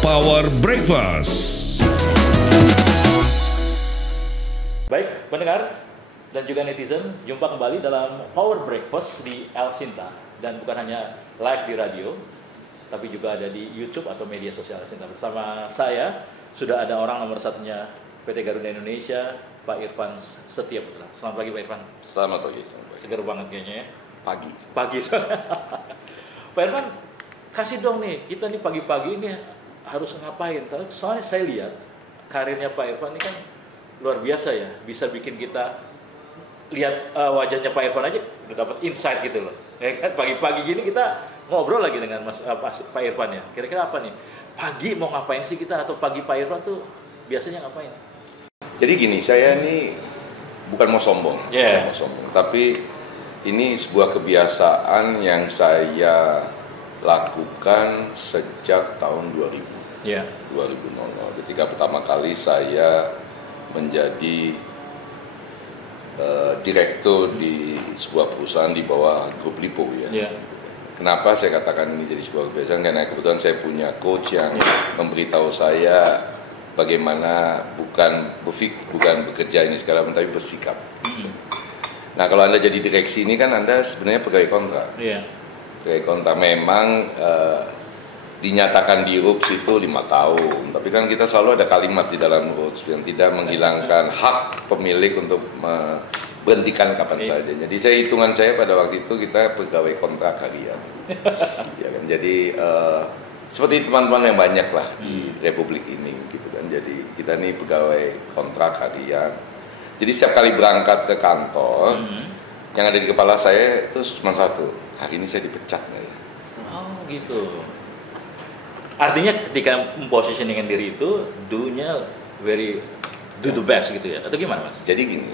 Power Breakfast. Baik, pendengar dan juga netizen, jumpa kembali dalam Power Breakfast di El Sinta. Dan bukan hanya live di radio, tapi juga ada di YouTube atau media sosial El Sinta. Bersama saya, sudah ada orang nomor satunya PT Garuda Indonesia, Pak Irfan Setiaputra. Selamat pagi Pak Irfan. Selamat pagi. Segar banget kayaknya ya. Pagi Soalnya. Pak Irfan, kasih dong nih, kita nih pagi-pagi ini harus ngapain? Soalnya saya lihat karirnya Pak Irfan ini kan luar biasa ya, bisa bikin kita lihat wajahnya Pak Irfan aja udah dapat insight gitu loh. Ya kan pagi-pagi gini kita ngobrol lagi dengan Pak Irfan ya. Kira-kira apa nih? Pagi mau ngapain sih kita, atau pagi Pak Irfan tuh biasanya ngapain? Jadi gini, saya ini bukan mau sombong, Yeah. bukan mau sombong, tapi ini sebuah kebiasaan yang saya lakukan sejak tahun 2000. Yeah. 2000 ketika pertama kali saya menjadi direktur di sebuah perusahaan di bawah grup Lipo ya. Yeah. Kenapa saya katakan ini jadi sebuah kebiasaan? Karena kebetulan saya punya coach yang memberitahu saya bagaimana bukan bekerja ini sekarang, tapi bersikap. Nah, kalau Anda jadi direksi ini kan Anda sebenarnya pegawai kontrak. Yeah. Pegawai kontrak memang dinyatakan di RUPS itu 5 tahun, tapi kan kita selalu ada kalimat di dalam RUPS yang tidak menghilangkan hak pemilik untuk berhentikan kapan saja. Jadi hitungan saya pada waktu itu kita pegawai kontrak harian. Ya kan? Jadi seperti teman-teman yang banyak lah di Republik ini gitu kan. Jadi kita nih pegawai kontrak harian. Jadi setiap kali berangkat ke kantor, yang ada di kepala saya itu cuma satu, hari ini saya dipecat nggak ya? Oh gitu. Artinya ketika mempositioningkan diri itu do the best gitu ya, atau gimana Mas? Jadi gini,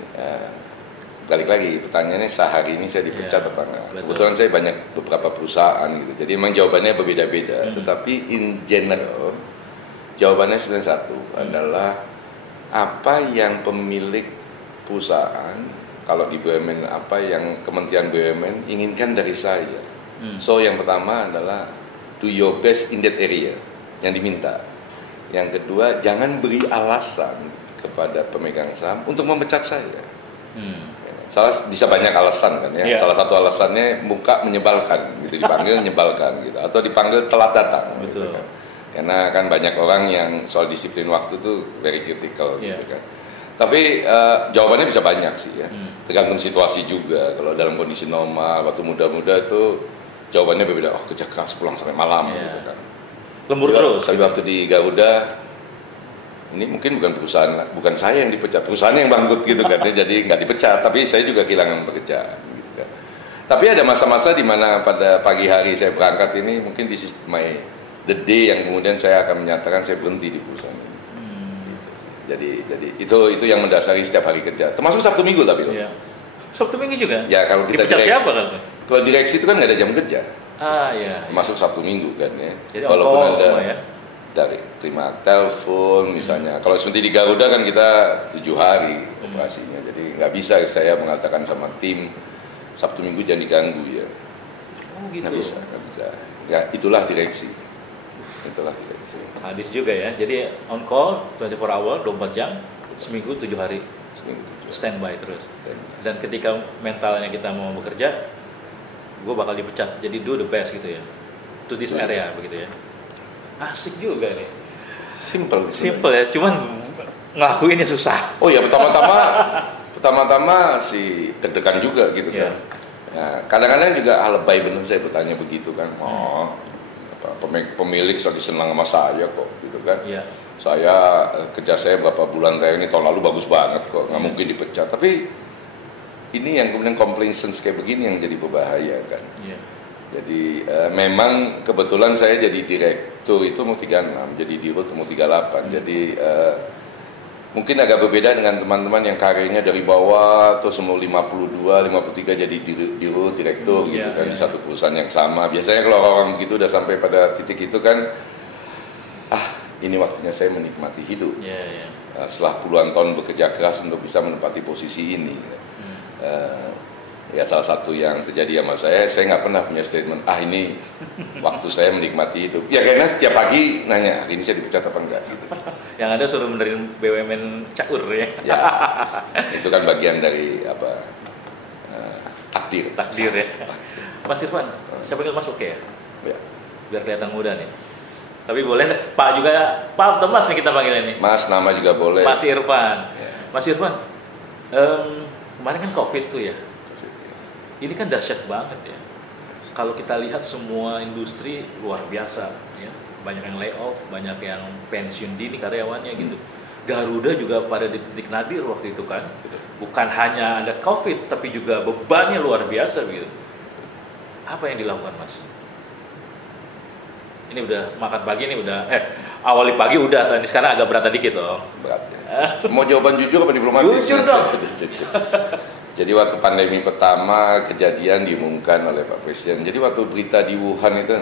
balik lagi pertanyaannya, sehari ini saya dipecat apa enggak? Betul. Kebetulan saya banyak beberapa perusahaan gitu, jadi memang jawabannya berbeda-beda. Tetapi in general jawabannya sebenarnya satu, adalah apa yang pemilik perusahaan, kalau di BUMN apa yang Kementerian BUMN inginkan dari saya. So yang pertama adalah do your best in that area yang diminta. Yang kedua, jangan beri alasan kepada pemegang saham untuk memecat saya. Bisa banyak alasan kan ya. Yeah. Salah satu alasannya muka menyebalkan gitu, dipanggil menyebalkan gitu, atau dipanggil telat datang. Betul. Gitu kan. Karena kan banyak orang yang soal disiplin waktu tuh very critical gitu kan. Tapi jawabannya bisa banyak sih ya. Tergantung situasi juga. Kalau dalam kondisi normal waktu muda-muda itu jawabannya berbeda. Oh, kerja keras pulang sampai malam gitu kan. Lembur terus. Tapi waktu di Garuda ini mungkin bukan saya yang dipecat, perusahaan yang bangkrut gitu kan. Jadi nggak dipecat, tapi saya juga kehilangan pekerjaan gitu kan. Tapi ada masa-masa di mana pada pagi hari saya berangkat ini mungkin this is the day yang kemudian saya akan menyatakan saya berhenti di perusahaan ini. Gitu. Jadi itu yang mendasari setiap hari kerja. Termasuk Sabtu Minggu tapi. Iya. Sabtu Minggu juga? Ya kalau kita dipecat siapa kan? Kalau direksi itu kan nggak ada jam kerja. Iya. Termasuk Sabtu Minggu kan ya. Jadi walaupun ada semua ya. dari terima telepon misalnya. Kalau seperti di Garuda kan kita 7 hari operasinya. Jadi nggak bisa saya mengatakan sama tim Sabtu Minggu jangan diganggu ya. Oh gitu. Nggak bisa. Ya itulah direksi. Itulah direksi. Hadis juga ya. Jadi on call 24 hour 24 jam, seminggu 7 hari. Seminggu 7 hari. Standby terus. Standby. Dan ketika mentalnya kita mau bekerja, gue bakal dipecat. Jadi do the best gitu ya. To this area begitu ya. Asik juga nih. Simple ya. Cuman ngelakuinnya susah. Oh ya pertama-tama si deg-degan juga gitu kan. Nah, kadang-kadang juga lebay bener saya bertanya begitu kan. Oh, pemilik lagi senang sama saya kok gitu kan. Iya. Kerja saya berapa bulan kayak ini tahun lalu bagus banget kok, nggak mungkin dipecat. Tapi ini yang kemudian complaints kayak begini yang jadi berbahaya kan. Iya. Jadi memang kebetulan saya jadi direktur itu mau 36, jadi dirut mau 38. Jadi mungkin agak berbeda dengan teman-teman yang karirnya dari bawah atau semua 52, 53 jadi dirut, direktur gitu kan di satu perusahaan yang sama. Biasanya kalau orang begitu udah sampai pada titik itu kan, ini waktunya saya menikmati hidup. Setelah puluhan tahun bekerja keras untuk bisa menempati posisi ini. Ya salah satu yang terjadi sama saya nggak pernah punya statement, ini waktu saya menikmati hidup. Ya karena tiap pagi nanya, hari ini saya dipecat apa enggak gitu. Yang ada suruh benerin BUMN caur ya. Ya, itu kan bagian dari Takdir ya. Mas Irfan, saya panggil Mas oke ya? Ya. Biar kelihatan muda nih. Tapi boleh Pak juga, Pak atau Mas nih kita panggilnya nih. Mas, nama juga boleh. Mas Irfan. Ya. Mas Irfan, kemarin kan COVID tuh ya. Ini kan dahsyat banget ya. Kalau kita lihat semua industri luar biasa ya. Banyak yang layoff, banyak yang pensiun dini karyawannya gitu. Garuda juga pada di titik nadir waktu itu kan. Bukan hanya ada COVID, tapi juga bebannya luar biasa gitu. Apa yang dilakukan Mas? Ini udah makan pagi nih udah, awali pagi udah, tadi sekarang agak berat dikit loh. Berat ya. Mau jawaban jujur apa diplomatis? Jujur dong. Jadi waktu pandemi pertama kejadian diumumkan oleh Pak Presiden. Jadi waktu berita di Wuhan itu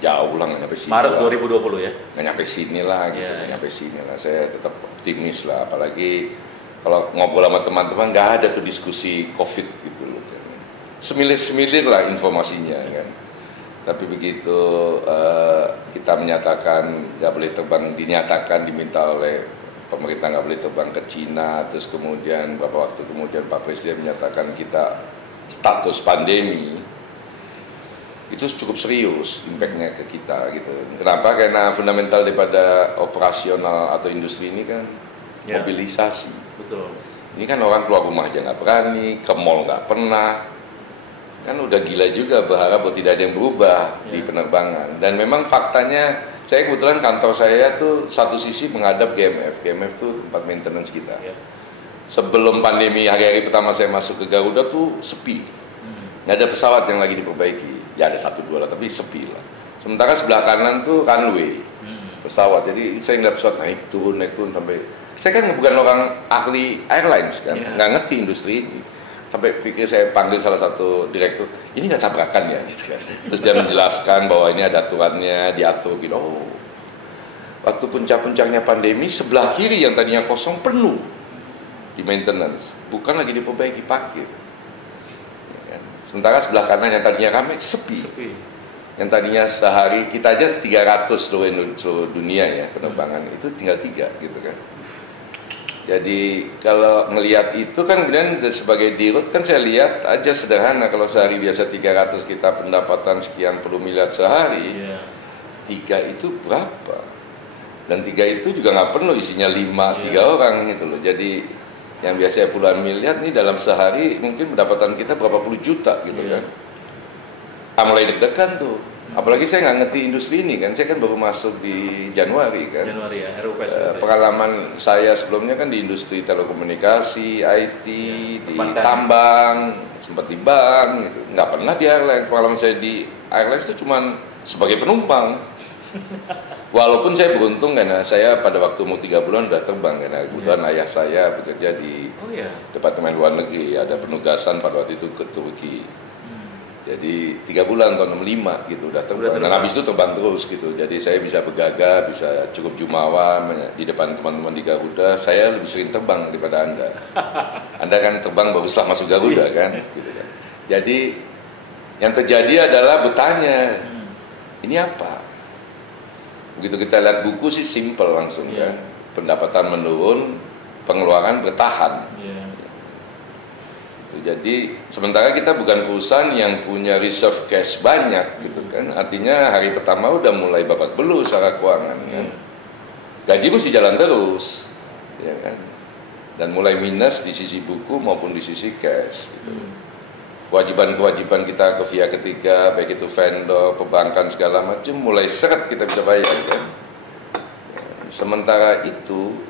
jauh lah nggak nyampe sini. Maret lah. 2020 ya? Nggak nyampe sini lah, gitu. Nggak nyampe sini lah. Saya tetap optimis lah. Apalagi kalau ngobrol sama teman-teman nggak ada tuh diskusi COVID gitu loh. Semilir-semilir lah informasinya kan. Tapi begitu kita menyatakan nggak boleh terbang, diminta oleh pemerintah nggak boleh terbang ke Cina, terus kemudian beberapa waktu kemudian Pak Presiden menyatakan kita status pandemi, itu cukup serius impactnya ke kita gitu. Kenapa? Karena fundamental daripada operasional atau industri ini kan mobilisasi. Betul. Ini kan orang keluar rumah aja nggak berani, ke mall nggak pernah, kan udah gila juga berharap bahwa tidak ada yang berubah di penerbangan. Dan memang faktanya, saya kebetulan kantor saya tuh satu sisi menghadap GMF. GMF tuh tempat maintenance kita. Sebelum pandemi hari-hari pertama saya masuk ke Garuda tuh sepi. Nggak ada pesawat yang lagi diperbaiki. Ya ada 1-2 lah, tapi sepi lah. Sementara sebelah kanan tuh runway pesawat. Jadi saya ngeliat pesawat naik turun sampai. Saya kan bukan orang ahli airlines kan, nggak ngerti industri ini. Sampai pikir saya panggil salah satu direktur, ini nggak tabrakan ya gitu kan. Terus dia menjelaskan bahwa ini ada aturannya, diatur gitu. Oh, waktu puncak-puncaknya pandemi sebelah kiri yang tadinya kosong penuh di maintenance, bukan lagi diperbaiki parkir. Sementara sebelah kanan yang tadinya ramai sepi. Yang tadinya sehari kita aja 300 seluruh dunia ya penerbangan, itu tinggal 3 gitu kan. Jadi kalau ngelihat itu kan kemudian sebagai dirut kan saya lihat aja sederhana, kalau sehari biasa 300 kita pendapatan sekian puluh miliar sehari, 3 itu berapa? Dan 3 itu juga nggak perlu isinya 5, 3 orang gitu loh. Jadi yang biasanya puluhan miliar nih dalam sehari mungkin pendapatan kita berapa puluh juta gitu kan. Mulai deg-degan tuh. Apalagi saya nggak ngerti industri ini kan, saya kan baru masuk di Januari kan. Januari ya, pengalaman saya sebelumnya kan di industri telekomunikasi, IT, di tambang, sempat di bank, gitu. Nggak pernah di airline. Pengalaman saya di airline itu cuma sebagai penumpang. Walaupun saya beruntung karena saya pada waktu mau 3 bulan udah terbang karena kebetulan ayah saya bekerja di Departemen Luar Negeri, ada penugasan pada waktu itu ke Turki. Jadi 3 bulan tahun 65 gitu udah terbang. Dan habis itu terbang terus gitu. Jadi saya bisa bergagah, bisa cukup jumawa di depan teman-teman di Garuda. Saya lebih sering terbang daripada Anda. Anda kan terbang baru setelah masuk Garuda kan. Gitu kan. Jadi yang terjadi adalah bertanya, ini apa? Begitu kita lihat buku sih simple langsung kan. Pendapatan menurun, pengeluaran bertahan. Jadi sementara kita bukan perusahaan yang punya reserve cash banyak gitu kan, artinya hari pertama udah mulai babak belur secara keuangan kan. Gaji mesti jalan terus ya kan, dan mulai minus di sisi buku maupun di sisi cash gitu. Kewajiban-kewajiban kita ke via ketiga, baik itu vendor, perbankan segala macam mulai seret kita bisa bayar kan. Sementara itu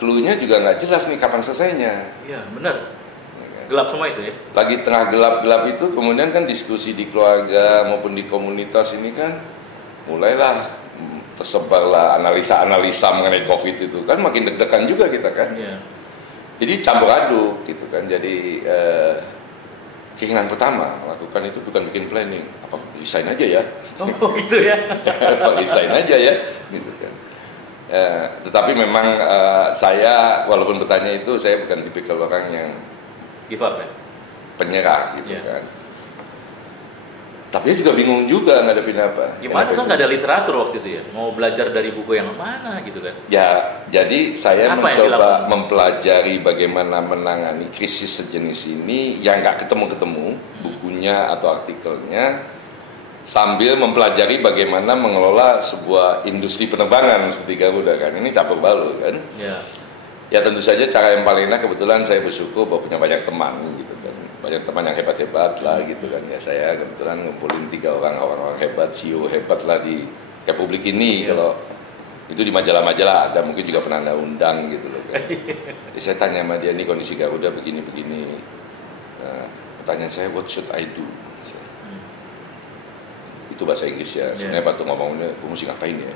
clue-nya juga nggak jelas nih kapan selesainya. Iya benar. Gelap semua itu ya? Lagi tengah gelap-gelap itu kemudian kan diskusi di keluarga maupun di komunitas ini kan mulailah tersebarlah analisa-analisa mengenai COVID itu kan, makin deg-degan juga kita kan. Jadi campur aduk gitu kan. Jadi keinginan pertama lakukan itu bukan bikin planning, apa resign aja ya. Oh gitu ya. Resign aja ya gitu kan. Tetapi memang saya walaupun bertanya itu saya bukan tipikal orang yang give up ya? penyerah gitu Yeah. kan. Tapi dia juga bingung juga ngadepin apa. Gimana kan nggak ada literatur waktu itu ya? Mau belajar dari buku yang mana gitu kan? Ya, jadi saya Apa yang mencoba dilakukan? mempelajari bagaimana menangani krisis sejenis ini yang nggak ketemu-ketemu bukunya atau artikelnya, sambil mempelajari bagaimana mengelola sebuah industri penerbangan seperti Garuda kan. Ini campur baur kan. Ya. Ya tentu saja cara yang paling enak, kebetulan saya bersyukur bahwa punya banyak teman gitu kan. Banyak teman yang hebat-hebat lah gitu kan. Ya saya kebetulan ngumpulin 3 orang hebat, CEO hebat lah di Republik ini. Ya. Kalau itu di majalah-majalah ada, mungkin juga pernah Anda undang gitu loh kan. Jadi saya tanya sama dia, ini kondisi Garuda begini-begini. Nah, pertanyaan saya, what should I do? Itu bahasa Inggris ya. Sebenarnya waktu ngomongnya, gue mesti ngapain ya?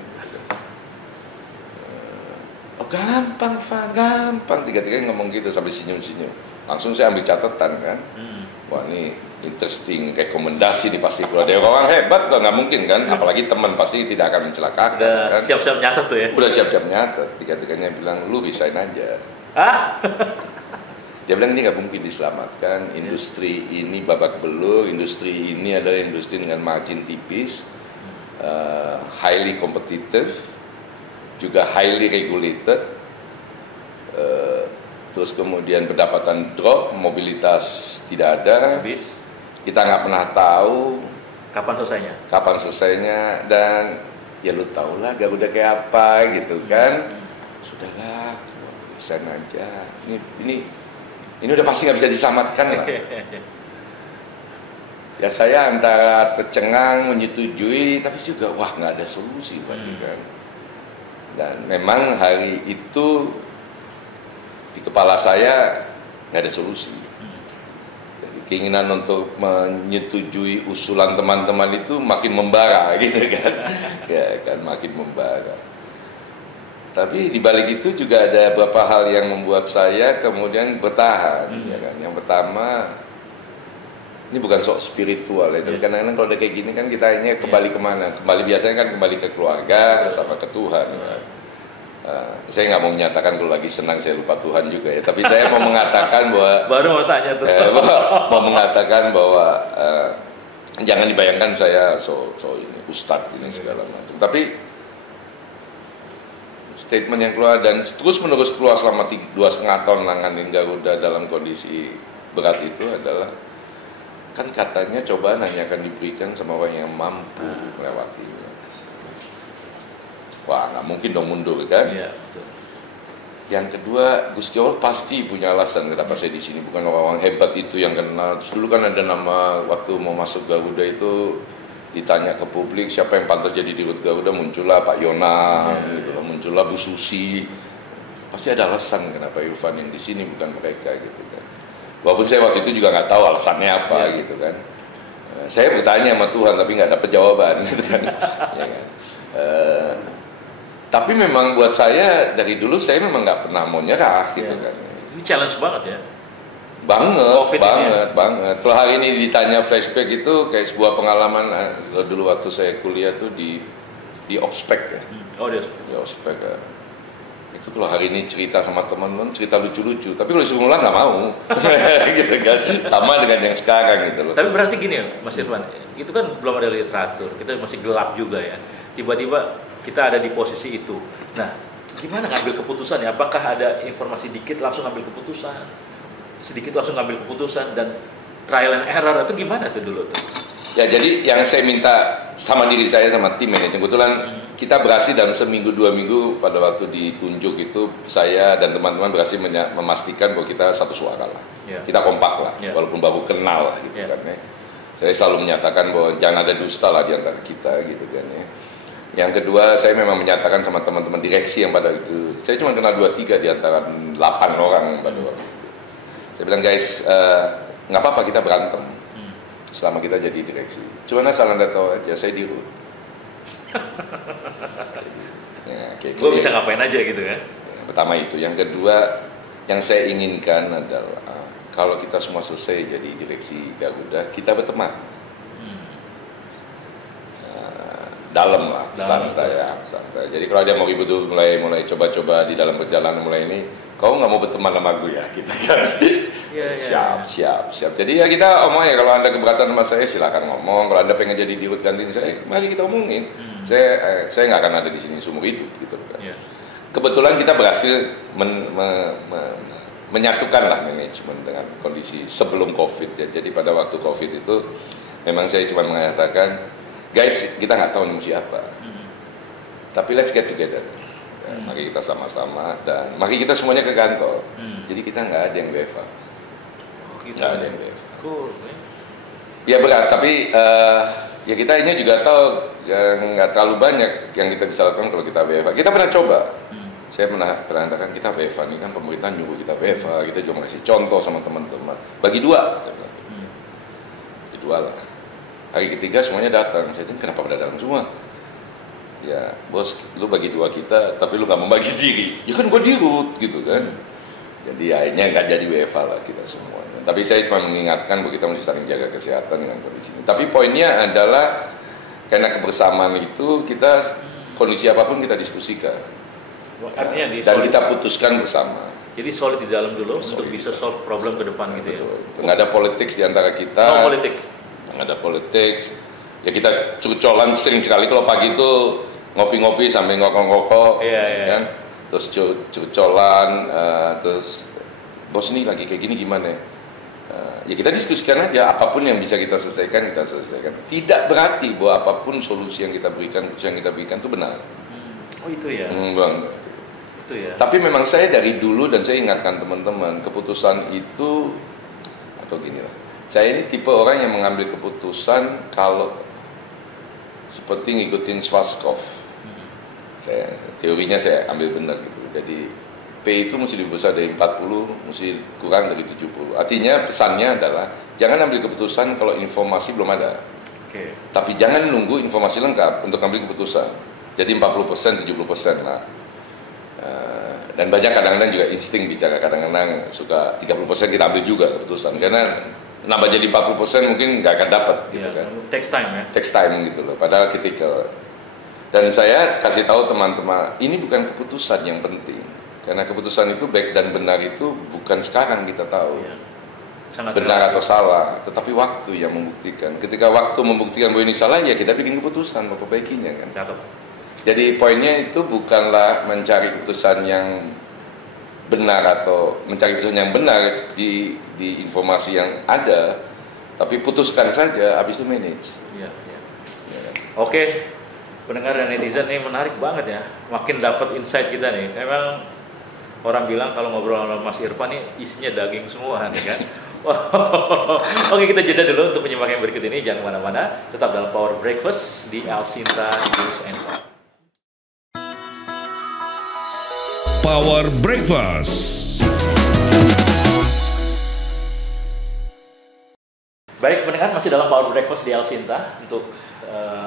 Oh gampang, Pak, gampang. Tiga-tiga ngomong gitu sambil senyum-senyum. Langsung saya ambil catatan kan. Wah ini interesting, rekomendasi nih pasti keluar dari orang hebat, kalau nggak mungkin kan. Apalagi teman pasti tidak akan mencelakakan. Udah Kan? siap-siap nyatet tuh ya? Udah siap-siap nyatet. Tiga-tiganya bilang, lu resign aja. Ah? Dia bilang ini nggak mungkin diselamatkan. Industri ini babak belur. Industri ini adalah industri dengan margin tipis, highly competitive, juga highly regulated. Terus kemudian pendapatan drop, mobilitas tidak ada. Habis. Kita nggak pernah tahu Kapan selesainya? kapan selesainya, dan ya lu tau lah Garuda kayak apa gitu kan. Sudahlah, resign aja. Ini udah pasti nggak bisa diselamatkan lah. Ya saya antara tercengang, menyetujui, tapi juga wah nggak ada solusi berarti kan. Dan memang hari itu di kepala saya nggak ada solusi. Jadi keinginan untuk menyetujui usulan teman-teman itu makin membara gitu kan. Ya kan, makin membara. Tapi di balik itu juga ada beberapa hal yang membuat saya kemudian bertahan, ya kan. Yang pertama, ini bukan sok spiritual ya, tapi kadang-kadang kalau udah kayak gini kan kita ini kembali kemana? Kembali biasanya kan kembali ke keluarga sama ke Tuhan. Ya. Saya nggak mau menyatakan kalau lagi senang saya lupa Tuhan juga ya, tapi saya mau mengatakan bahwa Baru mau tanya tuh. mau mengatakan bahwa jangan dibayangkan saya so ini ustadz ini segala macam. Tapi statement yang keluar dan terus menerus keluar selama 2,5 tahun nanganin Garuda dalam kondisi berat itu adalah, kan katanya cobaan hanya akan diberikan sama orang yang mampu melewatinya. Wah, nggak mungkin dong mundur kan? Iya, betul. Yang kedua, Gusti Allah pasti punya alasan kenapa saya di sini. Bukan orang-orang hebat itu yang kenal. Terus dulu kan ada nama waktu mau masuk Garuda itu ditanya ke publik siapa yang pantas jadi dirut Garuda, muncullah Pak Yona, gitu, muncullah Bu Susi. Pasti ada alasan kenapa Irfan yang di sini bukan mereka gitu kan. Walaupun saya waktu itu juga nggak tahu alasannya apa gitu kan. Saya bertanya sama Tuhan tapi nggak dapat jawaban gitu kan. Ya kan? Tapi memang buat saya dari dulu saya memang nggak pernah mau nyerah gitu kan. Ini challenge banget ya. Banget. Kalau hari ini ditanya flashback itu kayak sebuah pengalaman. Dulu waktu saya kuliah tuh di Ospek ya. Oh dia. Di Ospek ya. Itu kalau hari ini cerita sama teman-teman cerita lucu-lucu. Tapi kalau disuruh ngulang nggak mau. Gitu kan. Sama dengan yang sekarang gitu loh. Tapi berarti gini ya Mas Irfan, itu kan belum ada literatur, kita masih gelap juga ya. Tiba-tiba kita ada di posisi itu. Nah, gimana ngambil keputusan ya? Apakah ada informasi dikit langsung ngambil keputusan? Sedikit langsung ngambil keputusan dan trial and error itu gimana tuh dulu tuh? Ya jadi yang saya minta sama diri saya sama tim ini, kebetulan kita berhasil dalam seminggu 2 minggu pada waktu ditunjuk itu saya dan teman-teman berhasil memastikan bahwa kita satu suara lah, kita kompak lah, walaupun baru kenal lah gitu kan ya. Saya selalu menyatakan bahwa jangan ada dusta lah di antara kita gitu kan ya. Yang kedua, saya memang menyatakan sama teman-teman direksi yang pada itu, saya cuma kenal 2-3 di antara 8 orang pada waktu itu. Saya bilang guys, nggak apa-apa kita berantem selama kita jadi direksi. Cuma asal Anda tahu aja, saya dirut. Ya, gue bisa ngapain aja gitu kan? Yang pertama itu. Yang kedua, yang saya inginkan adalah kalau kita semua selesai jadi direksi Garuda, kita berteman. Dalam lah pesan saya. Jadi kalau dia mau ribut mulai coba-coba di dalam perjalanan mulai ini, kau nggak mau berteman sama gue ya, kita kan Siap. Jadi ya kita omongin, kalau Anda keberatan sama saya silakan ngomong. Kalau Anda pengen jadi dirut gantiin saya, mari kita omongin. Saya nggak akan ada di sini seumur hidup gitu kan. Kebetulan kita berhasil menyatukan lah manajemen dengan kondisi sebelum COVID ya. Jadi pada waktu COVID itu memang saya cuma mengatakan, guys, kita nggak tahu mesti apa, tapi let's get together. Ya, mari kita sama-sama dan mari kita semuanya ke kantor. Jadi kita nggak ada yang WFH. Nggak ada yang WFH. Cool. Ya berat, tapi ya kita ini juga tahu yang nggak terlalu banyak yang kita bisa lakukan kalau kita WFH. Kita pernah coba. Saya pernah katakan kita WFH, ini kan pemerintah nyuruh kita WFH, kita juga ngasih contoh sama teman-teman. Bagi dua, saya bilang. Bagi dua lah. Hari ketiga semuanya datang. Saya bilang kenapa pada datang semua? Ya bos, lu bagi dua kita, tapi lu gak membagi diri. Ya kan gue dirut gitu kan. Jadi akhirnya nggak jadi WFH lah kita semuanya. Tapi saya cuma mengingatkan bahwa kita mesti saling jaga kesehatan dengan kondisi ini. Tapi poinnya adalah karena kebersamaan itu kita kondisi apapun kita diskusikan. Artinya dan kita putuskan bersama. Jadi solid di dalam dulu untuk bisa solve problem ke depan gitu. Betul. Ya. Nggak ada politik di antara kita. No politik. Nggak ada politik. Ya kita curcolan sering sekali kalau pagi itu ngopi-ngopi sambil ngokok-ngokok, kan? Terus curcolan, terus bos ini lagi kayak gini gimana? Ya kita diskusikan aja, apapun yang bisa kita selesaikan kita selesaikan. Tidak berarti bahwa apapun solusi yang kita berikan, itu benar. Oh itu ya. Bang. Itu ya. Tapi memang saya dari dulu dan saya ingatkan teman-teman, keputusan itu atau gini lah. Saya ini tipe orang yang mengambil keputusan kalau seperti ngikutin Schwarzkopf. Teorinya saya ambil benar gitu. Jadi P itu mesti lebih besar dari 40, mesti kurang dari 70. Artinya pesannya adalah jangan ambil keputusan kalau informasi belum ada. Tapi jangan nunggu informasi lengkap untuk ambil keputusan. Jadi 40%, 70% lah. Dan banyak kadang-kadang juga insting bicara, kadang-kadang suka 30% kita ambil juga keputusan. Karena nambah jadi 40% mungkin nggak akan dapat gitu kan. Takes time ya. Takes time gitu loh, padahal ketika. Dan saya kasih tahu teman-teman, ini bukan keputusan yang penting. Karena keputusan itu baik dan benar itu bukan sekarang kita tahu. Sangat benar atau salah, tetapi waktu yang membuktikan. Ketika waktu membuktikan bahwa ini salah, ya kita bikin keputusan, memperbaikinya kan. Cakep. Jadi poinnya itu bukanlah mencari keputusan yang benar atau mencari keputusan yang benar di informasi yang ada, tapi putuskan saja, habis itu manage. Ya. Oke, pendengar dan netizen ini menarik banget ya, makin dapat insight kita nih. Memang orang bilang kalau ngobrol sama Mas Irfan nih isinya daging semua nih kan. Oke, kita jeda dulu untuk menyimak yang berikut ini. Jangan kemana-mana, tetap dalam Power Breakfast di Alsinta News and Talk. Power Breakfast. Baik pendengar, masih dalam Power Breakfast di Alsinta. Untuk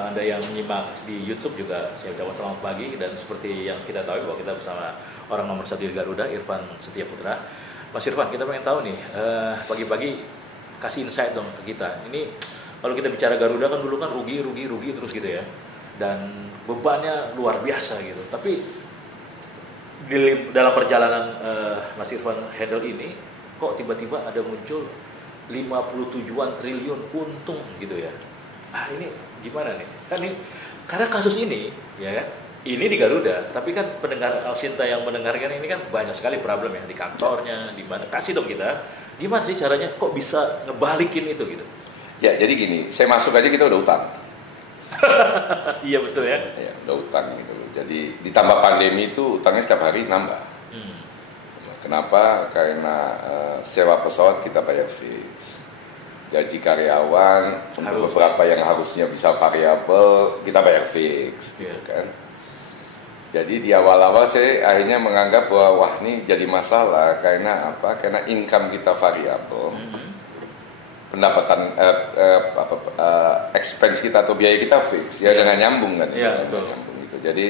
Anda yang menyimak di YouTube juga saya ucapkan selamat pagi. Dan seperti yang kita tahu bahwa kita bersama orang nomor 1 di Garuda, Irfan Setiaputra. Mas Irfan, kita pengen tahu nih, pagi-pagi kasih insight dong ke kita. Ini kalau kita bicara Garuda kan dulu kan rugi terus gitu ya. Dan bebannya luar biasa gitu. Tapi dalam perjalanan Mas Irfan handle ini, kok tiba-tiba ada muncul 57-an triliun untung gitu ya. Ini gimana nih? Kan ini karena kasus ini ya kan, ini di Garuda, tapi kan pendengar Alsinta yang mendengarkan ini kan banyak sekali problem ya di kantornya, di mana. Kasih dong kita, gimana sih caranya kok bisa ngebalikin itu gitu? Ya, jadi gini, saya masuk aja kita udah utang. Iya betul ya. Ya, udah utang gitu loh. Jadi ditambah pandemi itu utangnya setiap hari nambah. Kenapa? Karena sewa pesawat kita bayar fix. Gaji karyawan untuk beberapa yang harusnya bisa variabel kita bayar fix, gitu kan. Jadi di awal-awal saya akhirnya menganggap bahwa wah ini jadi masalah karena apa? Karena income kita variabel. Pendapatan expense kita atau biaya kita fix ya dengan nyambung kan betul. Nyambung gitu. Jadi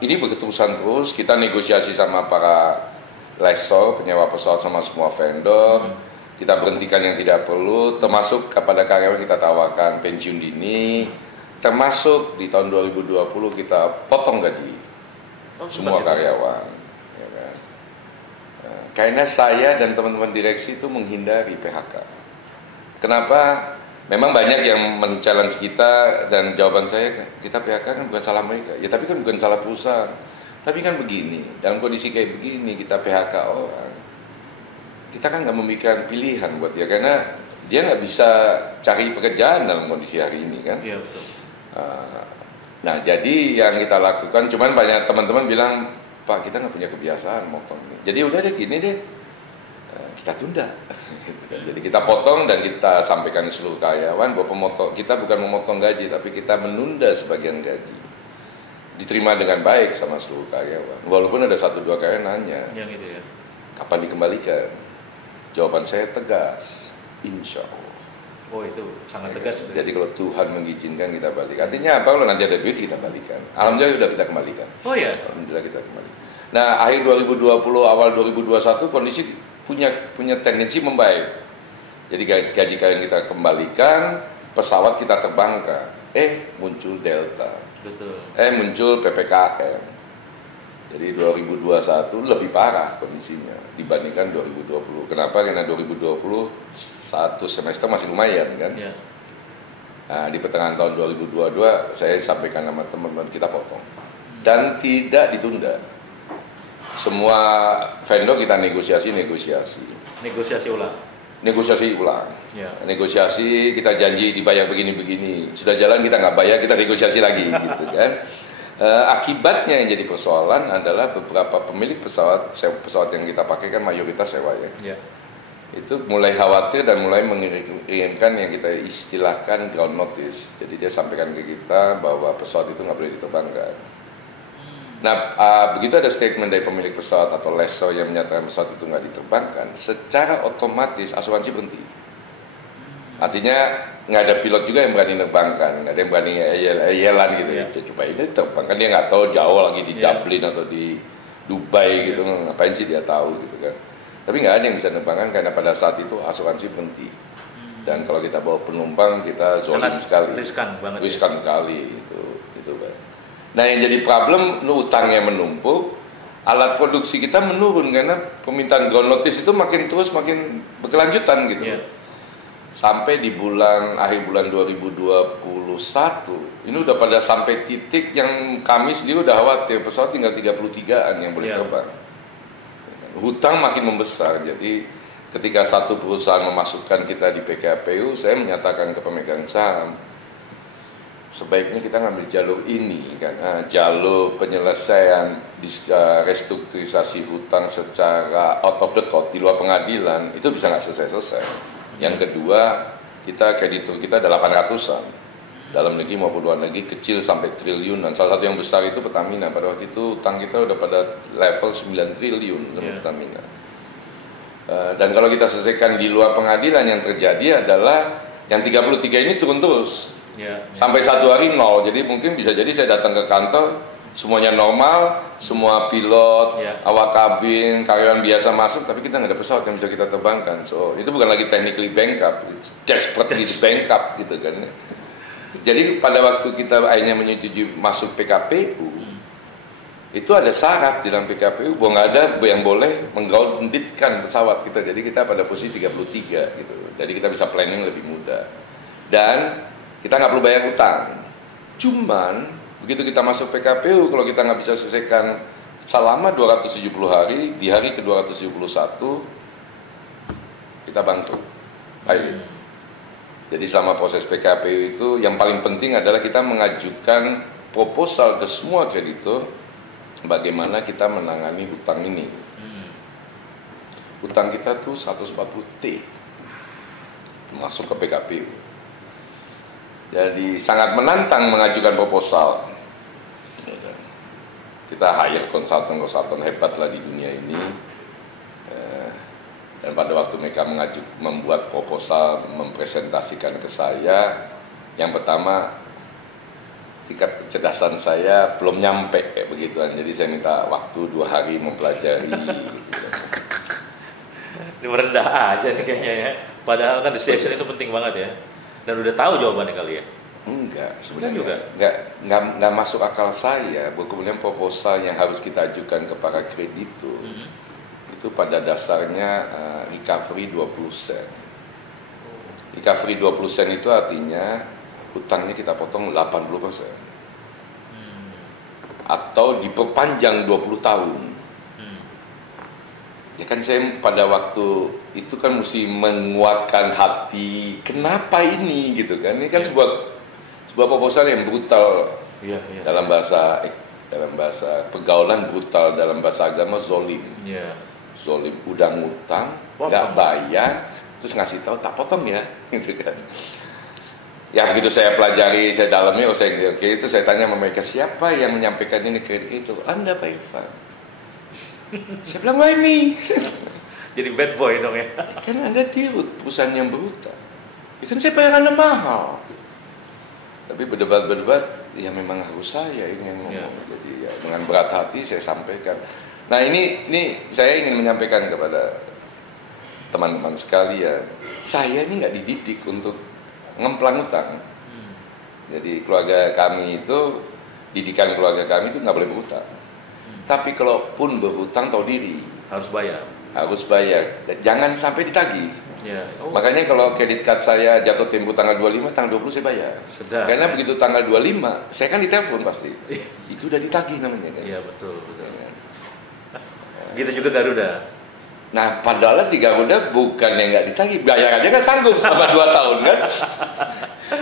ini berketerusan terus, kita negosiasi sama para lessor penyewa pesawat sama semua vendor, kita berhentikan yang tidak perlu, termasuk kepada karyawan kita tawarkan pensiun dini, termasuk di tahun 2020 kita potong gaji semua karyawan ya kan? Karena saya dan teman-teman direksi itu menghindari PHK. Kenapa? Memang banyak yang men-challenge kita dan jawaban saya, kita PHK kan bukan salah mereka. Ya tapi kan bukan salah perusahaan. Tapi kan begini, dalam kondisi kayak begini kita PHK orang, kita kan nggak memberikan pilihan buat dia karena dia nggak bisa cari pekerjaan dalam kondisi hari ini kan. Iya betul. Nah jadi yang kita lakukan, cuman banyak teman-teman bilang, Pak kita nggak punya kebiasaan motong. Jadi udah deh gini deh, kita tunda. Gitu kan. Jadi kita potong dan kita sampaikan di seluruh karyawan bahwa pemotong kita bukan memotong gaji, tapi kita menunda sebagian gaji. Diterima dengan baik sama seluruh karyawan. Walaupun ada 1-2 karyawan nanya, Yang itu ya. kapan dikembalikan? Jawaban saya tegas, insya Allah. Oh itu sangat tegas. Itu. Jadi kalau Tuhan mengizinkan kita balik. Artinya apa? Kalau nanti ada duit kita balikan. Alhamdulillah sudah kita kembalikan. Oh ya. Alhamdulillah kita kembali. Nah akhir 2020 awal 2021 kondisi punya tendensi membaik. Jadi gaji kalian kita kembalikan, pesawat kita terbangkan. Muncul Delta. Betul. Muncul PPKM. Jadi 2021 lebih parah kondisinya dibandingkan 2020. Kenapa? Karena 2020 satu semester masih lumayan kan. Ya. Nah, di pertengahan tahun 2022 saya sampaikan sama teman-teman kita potong dan tidak ditunda. Semua vendor kita negosiasi. Negosiasi ulang. Negosiasi ulang. Ya. Negosiasi kita janji dibayar begini-begini. Sudah jalan kita nggak bayar, kita negosiasi lagi gitu kan. Akibatnya yang jadi persoalan adalah beberapa pemilik pesawat yang kita pakai kan mayoritas sewa ya. Itu mulai khawatir dan mulai mengirimkan yang kita istilahkan ground notice. Jadi dia sampaikan ke kita bahwa pesawat itu nggak boleh diterbangkan. Nah begitu ada statement dari pemilik pesawat atau lessor yang menyatakan pesawat itu nggak diterbangkan, secara otomatis asuransi berhenti. Artinya nggak ada pilot juga yang berani nerbangkan, nggak ada yang berani yelan gitu ya. Coba ini terbang kan dia nggak tahu jauh lagi di Dublin atau di Dubai gitu, ngapain sih dia tahu gitu kan. Tapi nggak ada yang bisa nerbangkan karena pada saat itu asuransi berhenti. Dan kalau kita bawa penumpang kita zolim sekali, riskan sekali itu kan. Nah yang jadi problem, utangnya menumpuk, alat produksi kita menurun karena permintaan ground notice itu makin berkelanjutan gitu. Sampai di akhir bulan 2021 ini udah pada sampai titik yang kami sendiri udah khawatir pesawat tinggal 33an yang boleh terbang. Hutang makin membesar. Jadi ketika satu perusahaan memasukkan kita di PKPU, saya menyatakan ke pemegang saham, sebaiknya kita ngambil jalur ini kan, jalur penyelesaian restrukturisasi hutang secara out of the court di luar pengadilan itu bisa nggak selesai. Yang kedua, kreditur kita ada 800-an, dalam negeri maupun luar negeri, kecil sampai triliunan. Salah satu yang besar itu Pertamina. Pada waktu itu utang kita udah pada level 9 triliun sama Pertamina. Dan kalau kita selesaikan di luar pengadilan, yang terjadi adalah yang 33 ini turun terus sampai satu hari nol. Jadi mungkin bisa jadi saya datang ke kantor, semuanya normal, semua pilot, awak kabin, karyawan biasa masuk, tapi kita nggak ada pesawat yang bisa kita terbangkan. So itu bukan lagi technically bankrupt, it's desperately bankrupt gitu kan. Jadi pada waktu kita akhirnya menyetujui masuk PKPU, itu ada syarat di dalam PKPU bahwa nggak ada yang boleh menggroundedkan pesawat kita. Jadi kita pada posisi 33 gitu. Jadi kita bisa planning lebih mudah dan kita nggak perlu bayar utang. Cuman begitu kita masuk PKPU, kalau kita nggak bisa selesaikan selama 270 hari, di hari ke-271 kita bangkrut. Jadi selama proses PKPU itu yang paling penting adalah kita mengajukan proposal ke semua kreditur bagaimana kita menangani hutang ini. Hutang kita tuh 140T masuk ke PKPU. Jadi sangat menantang mengajukan proposal. Kita hire konsultan hebat lah di dunia ini. Dan pada waktu mereka membuat proposal, mempresentasikan ke saya, yang pertama tingkat kecerdasan saya belum nyampe kayak begituan. Jadi saya minta waktu 2 hari mempelajari. Merendah aja nih kayaknya ya. Padahal kan decision itu penting banget ya. Dan udah tahu jawabannya kali ya? Enggak, sebenarnya enggak masuk akal saya bahwa kemudian proposal yang harus kita ajukan kepada kreditur itu pada dasarnya recovery 20 sen. Recovery 20 sen itu artinya hutangnya kita potong 80%. Atau diperpanjang 20 tahun. Ya kan saya pada waktu itu kan mesti menguatkan hati, kenapa ini gitu kan? Ini kan sebuah proposal yang brutal. Dalam bahasa pergaulan brutal, dalam bahasa agama zolim. Zolim, udah ngutang, nggak bayar, terus ngasih tahu tak potong ya, gitu kan? Ya begitu saya pelajari, saya dalami, itu saya tanya sama mereka, siapa yang menyampaikan ini ke itu? Anda Pak Irfan. Saya bilang, why me? Jadi bad boy dong ya. Kan Anda dirut perusahaan yang berhutang. Ya kan saya bayar Anda mahal. Tapi berdebat, ya memang harus saya ini yang ngomong. Jadi ya, dengan berat hati saya sampaikan. Nah ini saya ingin menyampaikan kepada teman-teman sekalian, saya ini nggak dididik untuk ngemplang utang. Jadi keluarga kami itu, didikan keluarga kami itu nggak boleh berhutang. Tapi kalaupun berhutang tahu diri, harus bayar. Jangan sampai ditagih. Makanya kalau kredit card saya jatuh tempo tanggal 25, tanggal 20 saya bayar. Karena begitu tanggal 25, saya kan ditelepon pasti. Itu udah ditagih namanya kan. Iya betul. Gitu juga Garuda. Nah padahal di Garuda bukan yang nggak ditagih, bayar aja kan sanggup sama 2 tahun kan.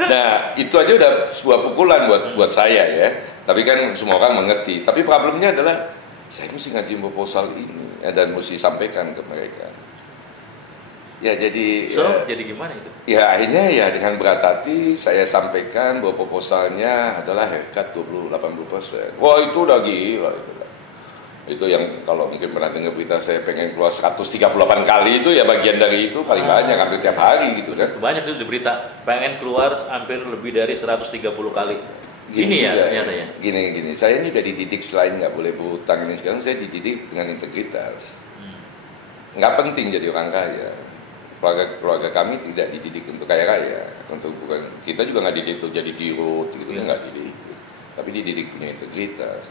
Nah itu aja udah sebuah pukulan buat saya ya. Tapi kan semua orang mengerti. Tapi problemnya adalah saya mesti ngajuin proposal ini dan mesti sampaikan ke mereka. Ya jadi. Jadi gimana itu? Ya akhirnya ya dengan berat hati saya sampaikan bahwa proposalnya adalah haircut 80%. Wah itu udah gila itu. Itu yang kalau mungkin pernah dengar berita saya pengen keluar 138 kali itu ya bagian dari itu paling banyak hampir tiap hari gitu kan. Itu banyak itu di berita pengen keluar hampir lebih dari 130 kali. Gini ya ternyata ya. Gini. Saya juga dididik selain nggak boleh berhutang ini sekarang saya dididik dengan integritas. Nggak penting jadi orang kaya. Keluarga kami tidak dididik untuk kaya raya. Bukan kita juga nggak dididik untuk jadi dirut gitu nggak dididik. Tapi dididik punya integritas.